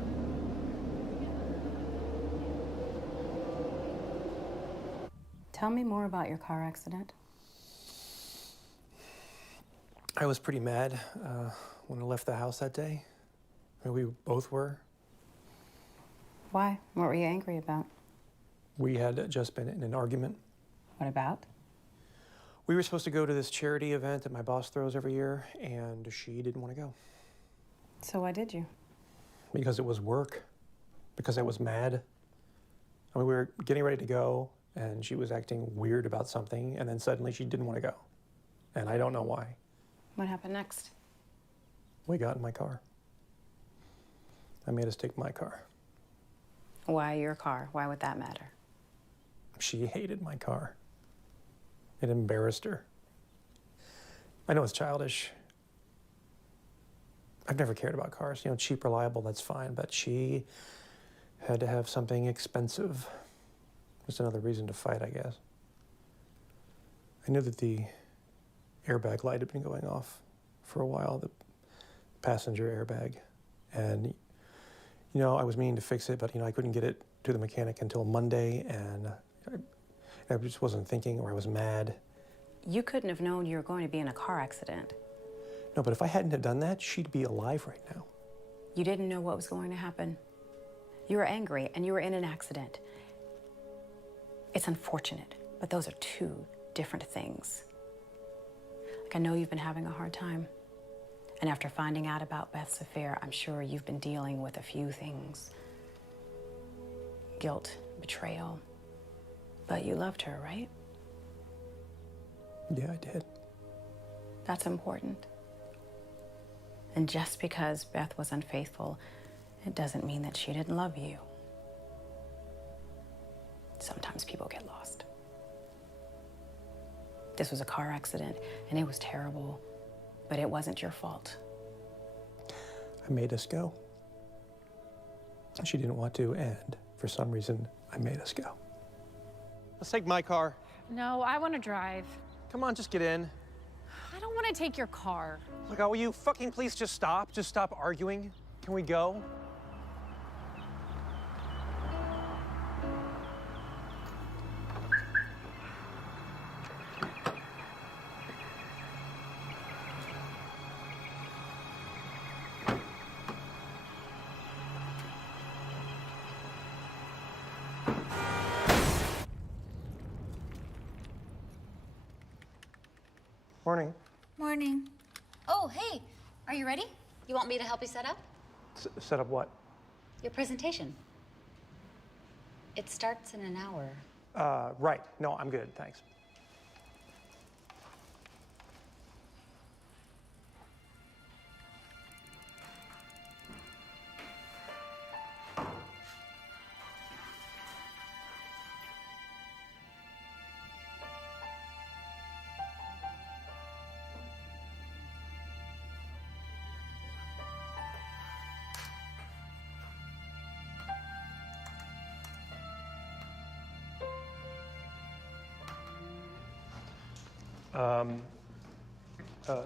Tell me more about your car accident. I was pretty mad when I left the house that day. I mean, we both were. Why? What were you angry about? We had just been in an argument. What about? We were supposed to go to this charity event that my boss throws every year, and she didn't want to go. So why did you? Because it was work. Because I was mad. I mean, we were getting ready to go, and she was acting weird about something, and then suddenly she didn't want to go. And I don't know why. What happened next? We got in my car. I made us take my car. Why your car? Why would that matter? She hated my car. It embarrassed her. I know it's childish. I've never cared about cars. You know, cheap, reliable, that's fine. But she had to have something expensive. Just another reason to fight, I guess. I knew that the airbag light had been going off for a while, the passenger airbag. And, you know, I was meaning to fix it, but, you know, I couldn't get it to the mechanic until Monday, and I just wasn't thinking, or I was mad. You couldn't have known you were going to be in a car accident. No, but if I hadn't have done that, she'd be alive right now. You didn't know what was going to happen. You were angry, and you were in an accident. It's unfortunate, but those are two different things. Like, I know you've been having a hard time. And after finding out about Beth's affair, I'm sure you've been dealing with a few things. Guilt, betrayal. But you loved her, right? Yeah, I did. That's important. And just because Beth was unfaithful, it doesn't mean that she didn't love you. Sometimes people get lost. This was a car accident, and it was terrible, but it wasn't your fault. I made us go. She didn't want to, and for some reason, I made us go. Let's take my car. No, I want to drive. Come on, just get in. I don't want to take your car. Look, will you fucking please just stop? Just stop arguing. Can we go? Morning. Morning. Oh, hey, are you ready? You want me to help you set up? Set up what? Your presentation. It starts in an hour. Right. No, I'm good, thanks.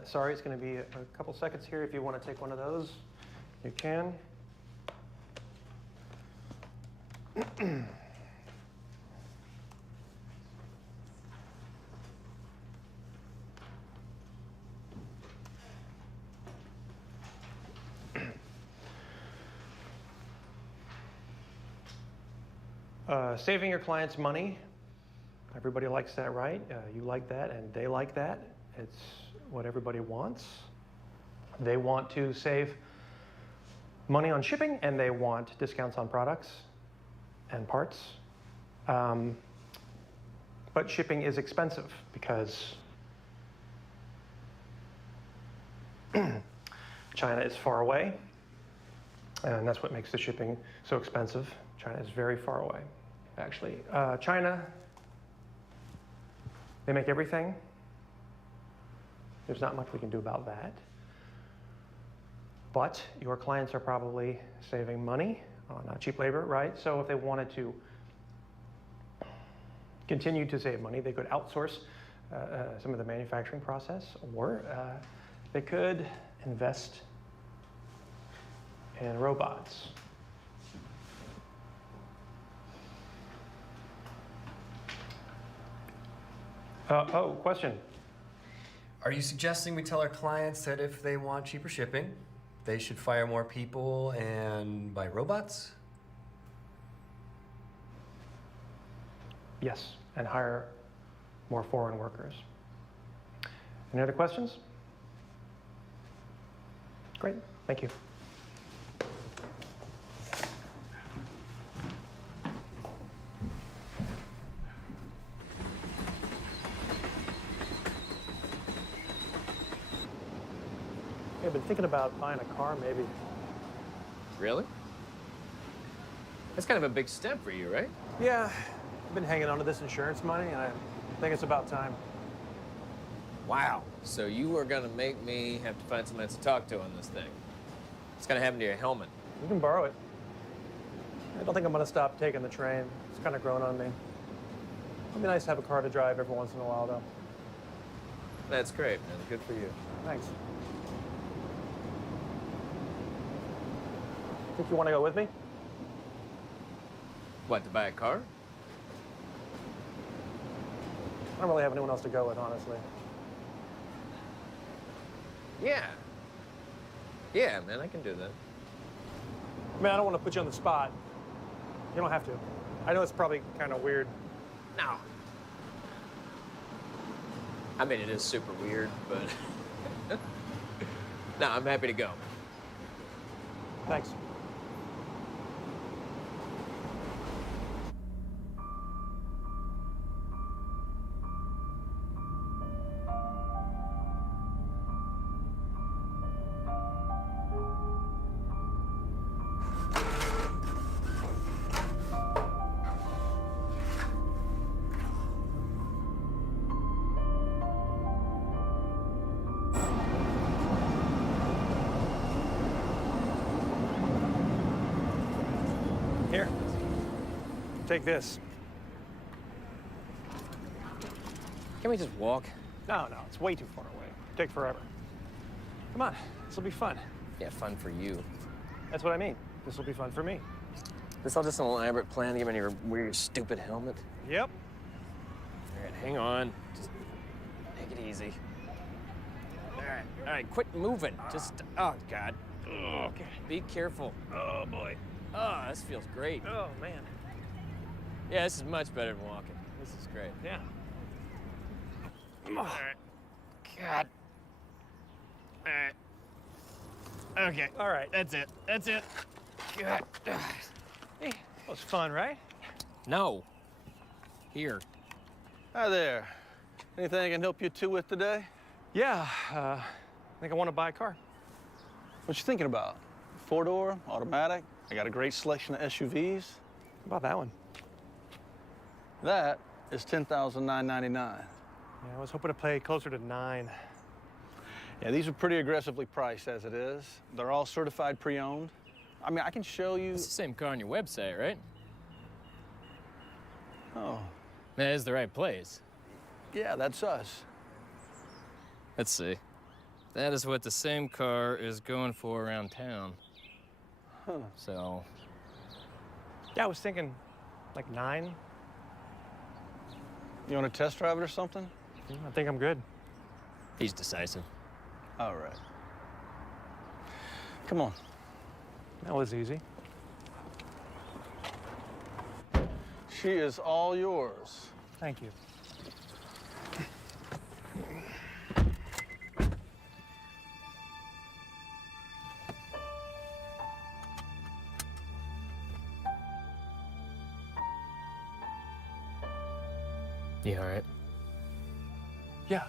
Sorry, it's going to be a couple seconds here. If you want to take one of those, you can. Saving your clients money. Everybody likes that, right? You like that, and they like that. It's what everybody wants. They want to save money on shipping, and they want discounts on products and parts. But shipping is expensive because China is far away, and that's what makes the shipping so expensive. China is very far away, actually. China, they make everything. There's not much we can do about that. But your clients are probably saving money on cheap labor, right? So if they wanted to continue to save money, they could outsource some of the manufacturing process, or they could invest in robots. Question. Are you suggesting we tell our clients that if they want cheaper shipping, they should fire more people and buy robots? Yes, and hire more foreign workers. Any other questions? Great, thank you. I've been thinking about buying a car, maybe. Really? That's kind of a big step for you, right? Yeah, I've been hanging on to this insurance money, and I think it's about time. Wow. So you are gonna make me have to find someone else to talk to on this thing. What's gonna happen to your helmet? You can borrow it. I don't think I'm gonna stop taking the train. It's kind of grown on me. It'd be nice to have a car to drive every once in a while, though. That's great, man. Good for you. Thanks. Think you want to go with me? What, to buy a car? I don't really have anyone else to go with, honestly. Yeah. Yeah, man, I can do that. I mean, I don't want to put you on the spot. You don't have to. I know it's probably kind of weird. No. I mean, it is super weird, but... No, I'm happy to go. Thanks. Here, take this. Can we just walk? No, it's way too far away. Take forever. Come on, this will be fun. Yeah, fun for you. That's what I mean. This will be fun for me. This all just an elaborate plan to get me to wear your stupid helmet? Yep. All right, hang on. Just take it easy. All right, quit moving. Just, oh, God. Ugh. Okay. Be careful. Oh, boy. Oh, this feels great. Oh, man. Yeah, this is much better than walking. This is great. Yeah. All right. God. All right. Okay. All right. That's it. That's it. God. Hey, that was fun, right? No. Here. Hi there. Anything I can help you two with today? Yeah, I think I want to buy a car. What you thinking about? Four-door, automatic? I got a great selection of SUVs. How about that one? That is $10,999. Yeah, I was hoping to pay closer to 9. Yeah, these are pretty aggressively priced as it is. They're all certified pre-owned. I mean, I can show you... It's the same car on your website, right? Oh. That is the right place. Yeah, that's us. Let's see. That is what the same car is going for around town. Huh. So... Yeah, I was thinking like 9. You want to test drive it or something? I think I'm good. He's decisive. All right. Come on. That was easy. She is all yours. Thank you. You all right? Yeah.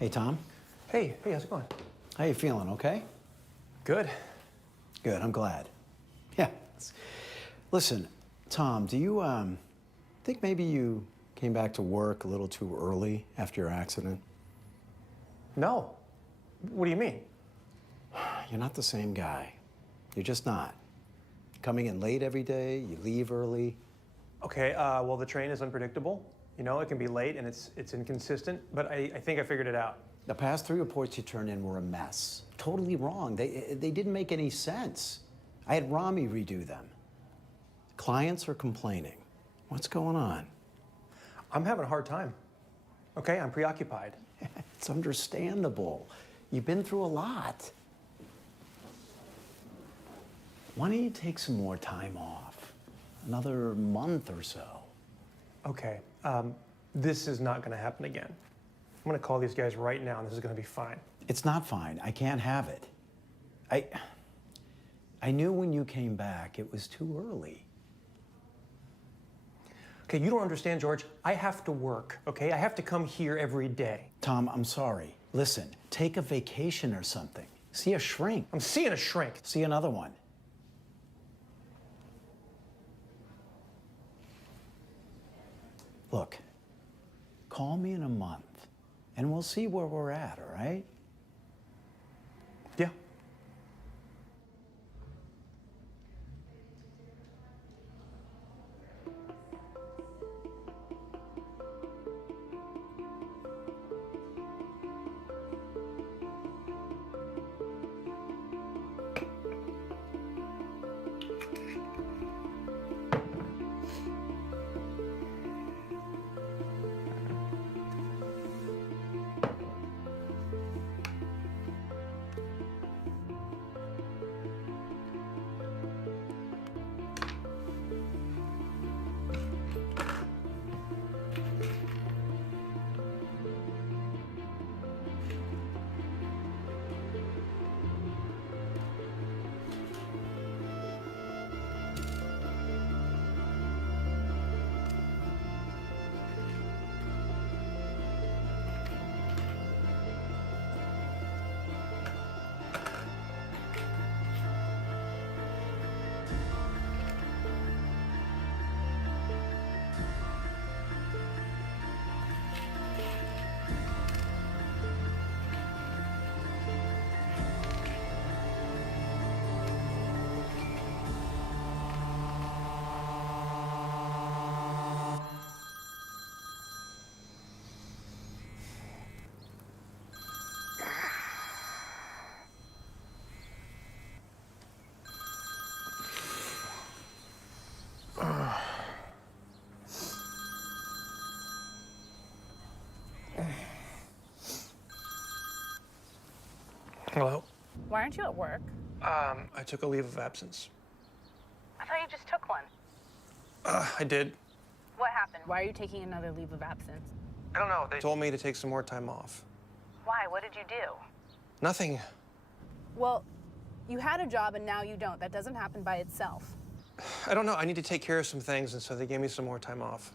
Hey, Tom. Hey, how's it going? How you feeling, okay? Good. Good, I'm glad. Yeah. Listen, Tom, do you think maybe you came back to work a little too early after your accident? No. What do you mean? You're not the same guy. You're just not. Coming in late every day, you leave early. Okay, well, the train is unpredictable. You know, it can be late and it's inconsistent, but I think I figured it out. The past 3 reports you turned in were a mess. Totally wrong. They didn't make any sense. I had Rami redo them. Clients are complaining. What's going on? I'm having a hard time. Okay, I'm preoccupied. It's understandable. You've been through a lot. Why don't you take some more time off? Another month or so. Okay, this is not gonna happen again. I'm gonna call these guys right now and this is gonna be fine. It's not fine. I can't have it. I knew when you came back it was too early. Okay, you don't understand, George. I have to work, okay? I have to come here every day. Tom, I'm sorry. Listen, take a vacation or something. See a shrink. I'm seeing a shrink. See another one. Look, call me in a month, and we'll see where we're at, all right? Yeah. Hello? Why aren't you at work? I took a leave of absence. I thought you just took one. I did. What happened? Why are you taking another leave of absence? I don't know. They told me to take some more time off. Why? What did you do? Nothing. Well, you had a job and now you don't. That doesn't happen by itself. I don't know. I need to take care of some things, and so they gave me some more time off.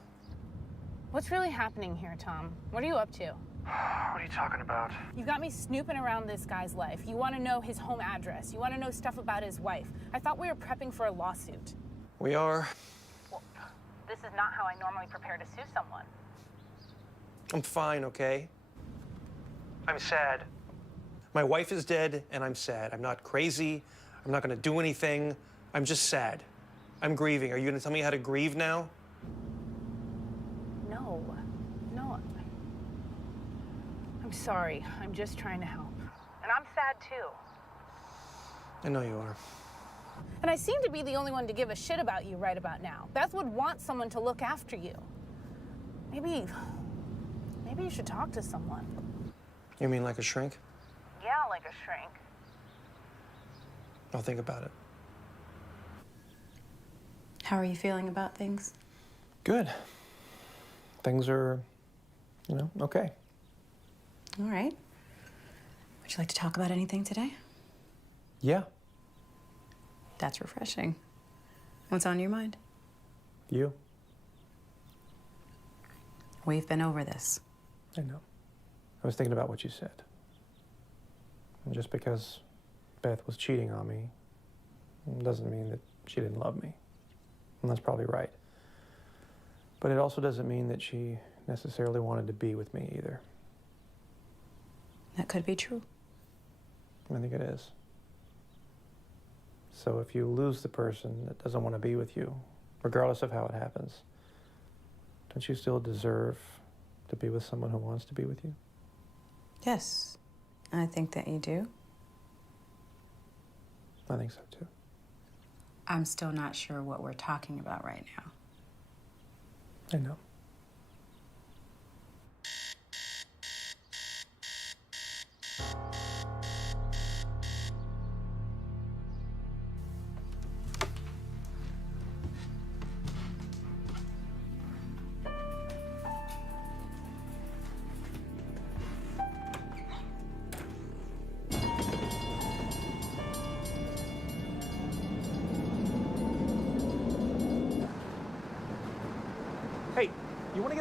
What's really happening here, Tom? What are you up to? What are you talking about? You got me snooping around this guy's life. You want to know his home address. You want to know stuff about his wife. I thought we were prepping for a lawsuit. We are. Well, this is not how I normally prepare to sue someone. I'm fine, okay? I'm sad. My wife is dead, and I'm sad. I'm not crazy. I'm not going to do anything. I'm just sad. I'm grieving. Are you going to tell me how to grieve now? No. No. I'm sorry. I'm just trying to help. And I'm sad, too. I know you are. And I seem to be the only one to give a shit about you right about now. Beth would want someone to look after you. Maybe you should talk to someone. You mean like a shrink? Yeah, like a shrink. I'll think about it. How are you feeling about things? Good. Things are, okay. All right. Would you like to talk about anything today? Yeah. That's refreshing. What's on your mind? You. We've been over this. I know. I was thinking about what you said. And just because Beth was cheating on me doesn't mean that she didn't love me. And that's probably right. But it also doesn't mean that she necessarily wanted to be with me either. That could be true. I think it is. So if you lose the person that doesn't want to be with you, regardless of how it happens, don't you still deserve to be with someone who wants to be with you? Yes, I think that you do. I think so too. I'm still not sure what we're talking about right now. I know.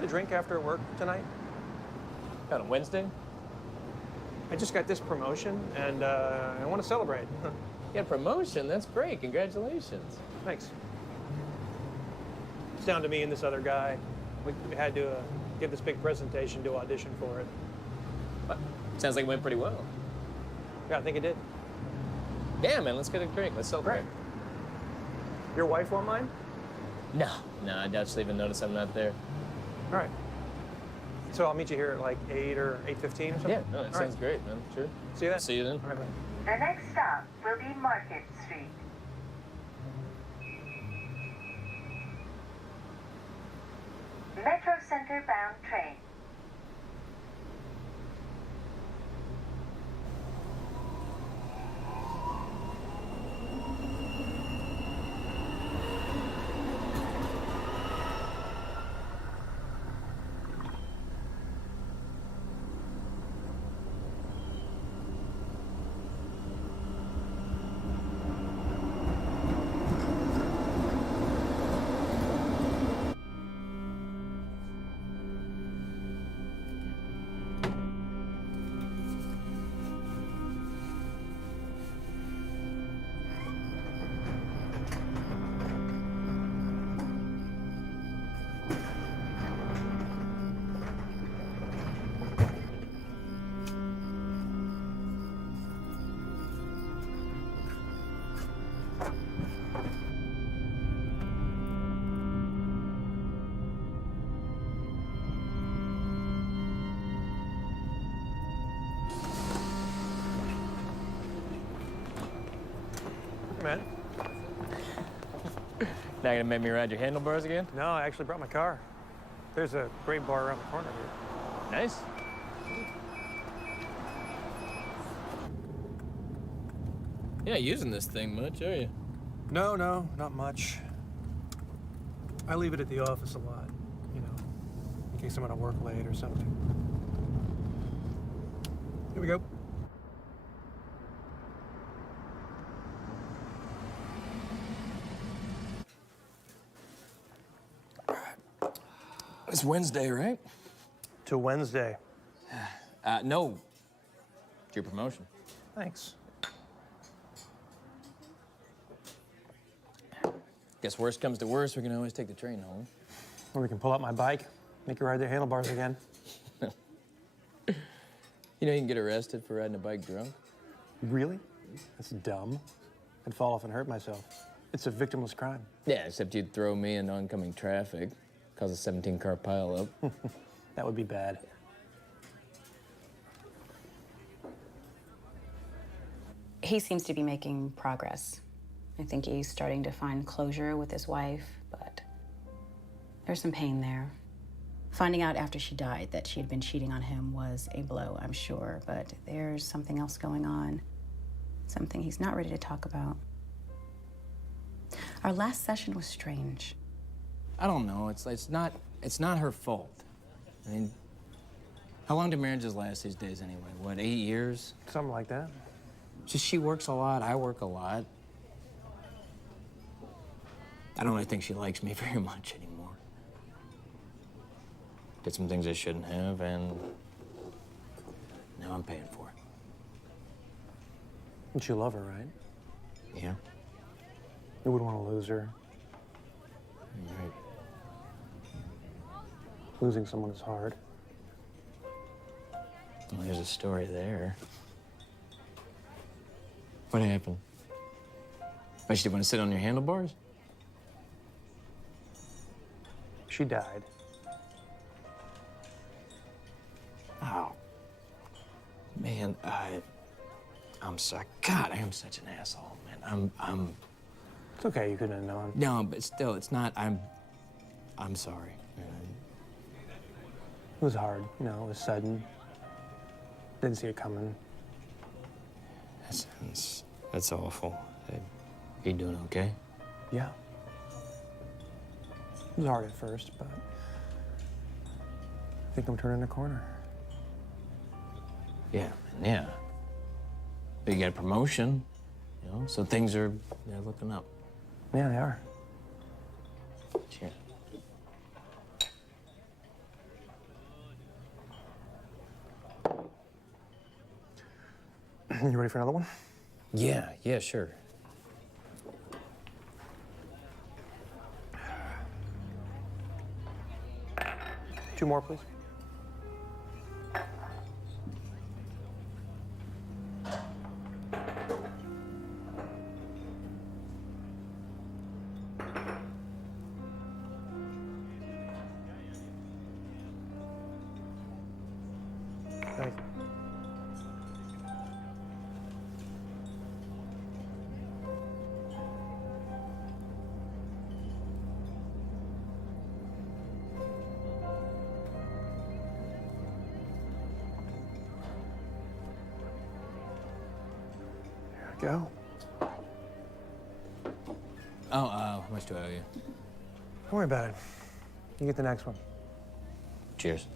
get a drink after work tonight? On a Wednesday? I just got this promotion, and I want to celebrate. You got a promotion? That's great. Congratulations. Thanks. It's down to me and this other guy. We had to give this big presentation to audition for it. Well, sounds like it went pretty well. Yeah, I think it did. Yeah, man, let's get a drink. Let's celebrate. Your wife won't mind? No, I doubt she'll even notice I'm not there. All right. So I'll meet you here at like 8 or 8:15 or something? Yeah, no, that sounds great, man. Sure. See you then. See you then. All right, bye. The next stop will be Market Street. Metro Center bound train. Man. Not gonna make me ride your handlebars again? No, I actually brought my car. There's a great bar around the corner here. Nice. You're not using this thing much, are you? No, not much. I leave it at the office a lot, you know, in case I'm gonna work late or something. Here we go. It's Wednesday, right? To Wednesday. No. It's your promotion. Thanks. Guess worst comes to worst, we can always take the train home. Or we can pull out my bike, make you ride the handlebars again. You know you can get arrested for riding a bike drunk? Really? That's dumb. I'd fall off and hurt myself. It's a victimless crime. Yeah, except you'd throw me in oncoming traffic, cause a 17-car pileup. That would be bad. He seems to be making progress. I think he's starting to find closure with his wife, but there's some pain there. Finding out after she died that she had been cheating on him was a blow, I'm sure, but there's something else going on. Something he's not ready to talk about. Our last session was strange. I don't know. It's not her fault. I mean, how long do marriages last these days anyway? What, 8 years? Something like that. Just she works a lot, I work a lot. I don't really think she likes me very much anymore. Did some things I shouldn't have, and now I'm paying for it. And you love her, right? Yeah. You wouldn't want to lose her. Right. Losing someone is hard. Well, there's a story there. What happened? Why, she didn't want to sit on your handlebars? She died. Oh. Man, I'm sorry. God, I am such an asshole, man. I'm... It's okay, you couldn't have known. No, but still, it's not, I'm sorry. It was hard, you know, it was sudden. Didn't see it coming. That's awful. You doing okay? Yeah. It was hard at first, but I think I'm turning a corner. Yeah. But you got a promotion, you know, so things are, they're looking up. Yeah, they are. Cheers. You ready for another one? Yeah, sure. Two more, please. Thank you. There we go. Oh, how much do I owe you? Don't worry about it. You get the next one. Cheers.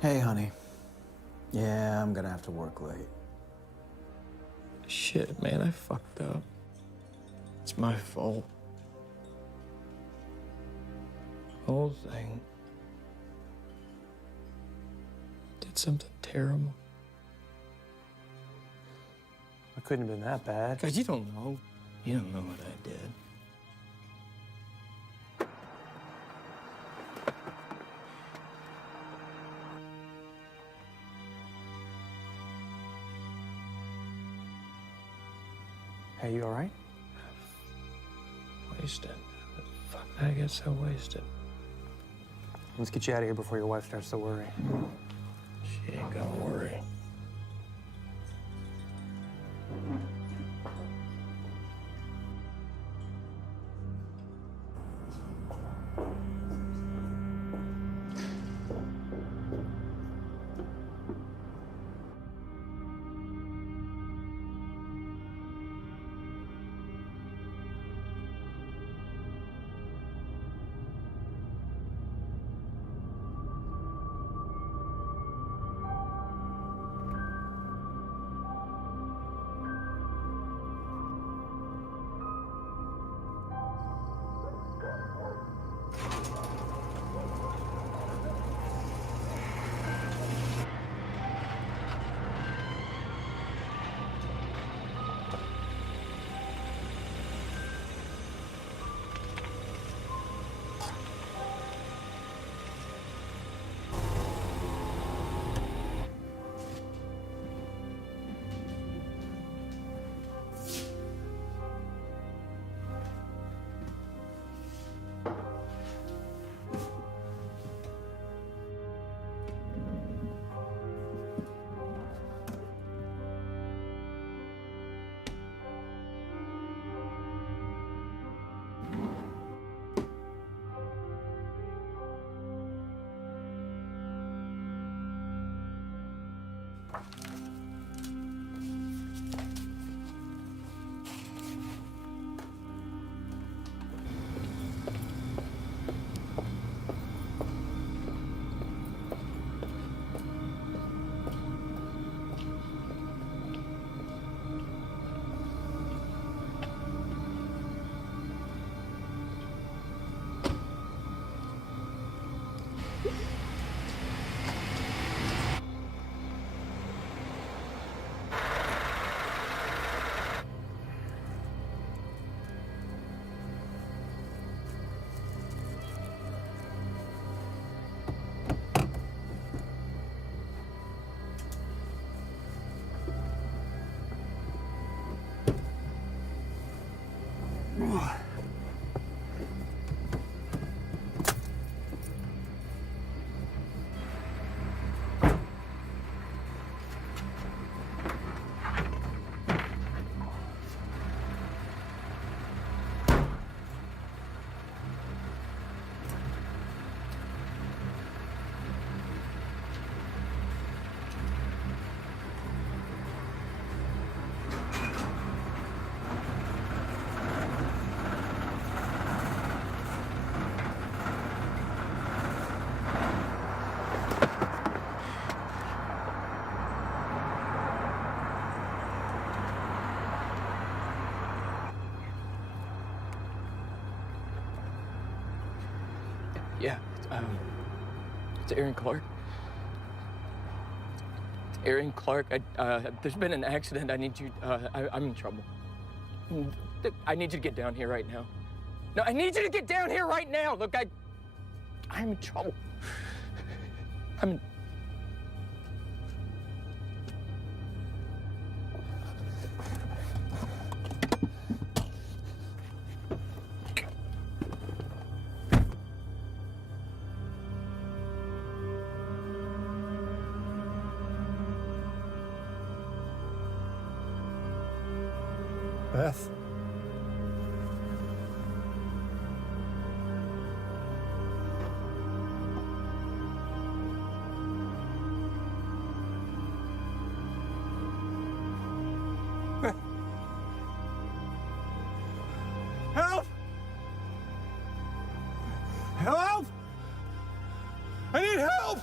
Hey, honey. Yeah, I'm gonna have to work late. Shit, man, I fucked up. It's my fault. The whole thing. Did something terrible. It couldn't have been that bad. Guys, you don't know. You don't know what I did. Hey, you all right? Wasted. Fuck, I get so wasted. Let's get you out of here before your wife starts to worry. She ain't gonna worry. Yeah, it's Aaron Clark. Aaron Clark, there's been an accident. I need you, I'm in trouble. I need you to get down here right now. No, I need you to get down here right now. Look, I'm in trouble. I'm in... Beth? Help! Help! I need help!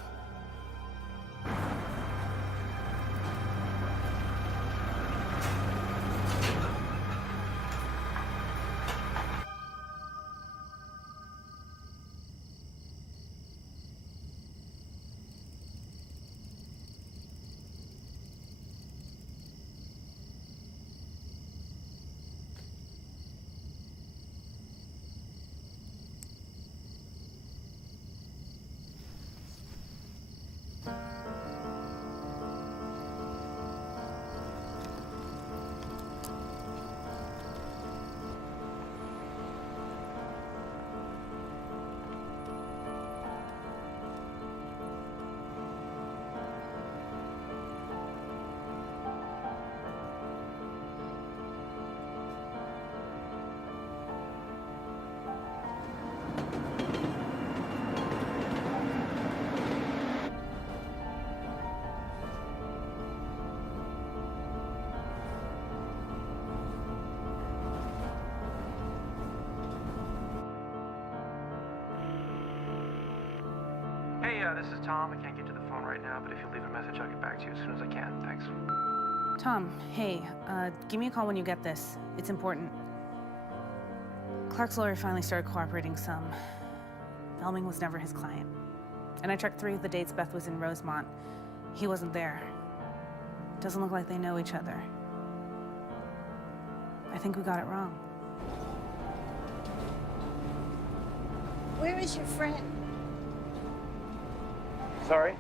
Hey, this is Tom. I can't get to the phone right now, but if you leave a message, I'll get back to you as soon as I can. Thanks. Tom, hey, give me a call when you get this. It's important. Clark's lawyer finally started cooperating some. Elming was never his client. And I checked 3 of the dates Beth was in Rosemont. He wasn't there. Doesn't look like they know each other. I think we got it wrong. Where is your friend? Sorry?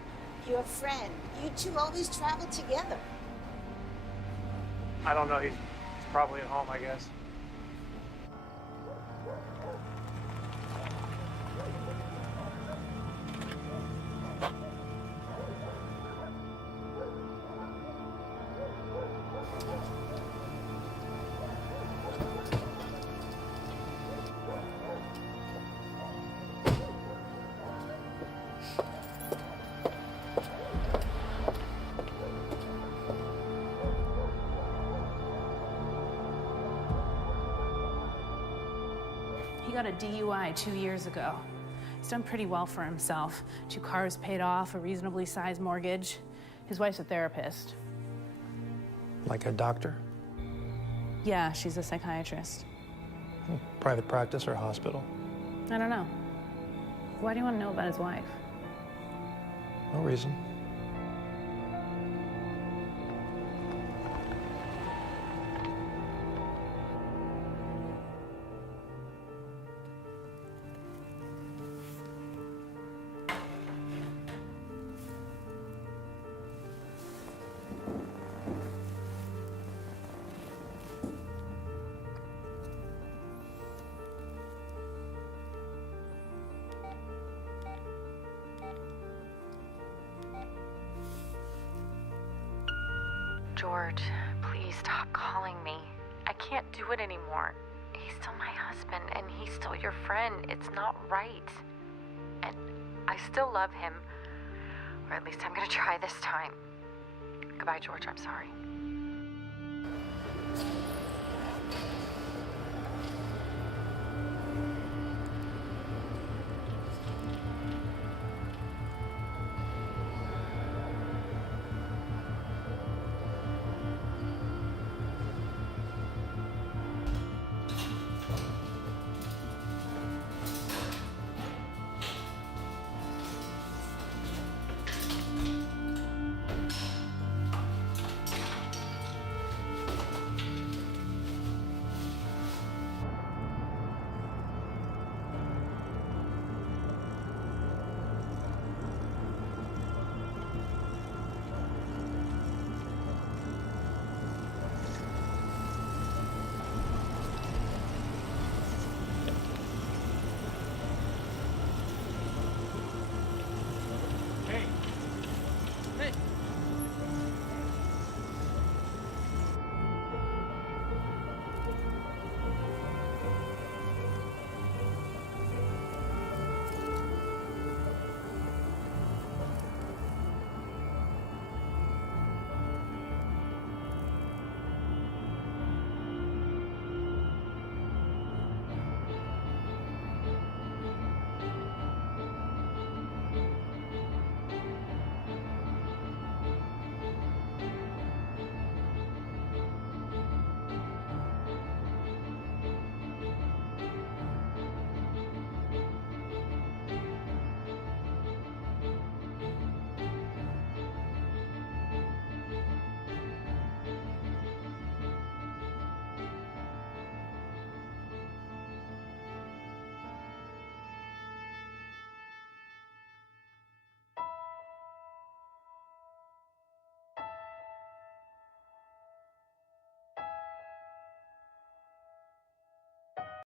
Your friend. You two always travel together. I don't know. He's probably at home, I guess. He got a DUI 2 years ago. He's done pretty well for himself. 2 cars paid off, a reasonably sized mortgage. His wife's a therapist. Like a doctor? Yeah, she's a psychiatrist. Private practice or hospital? I don't know. Why do you want to know about his wife? No reason. George, please stop calling me. I can't do it anymore. He's still my husband, and he's still your friend. It's not right. And I still love him. Or at least I'm gonna try this time. Goodbye, George. I'm sorry.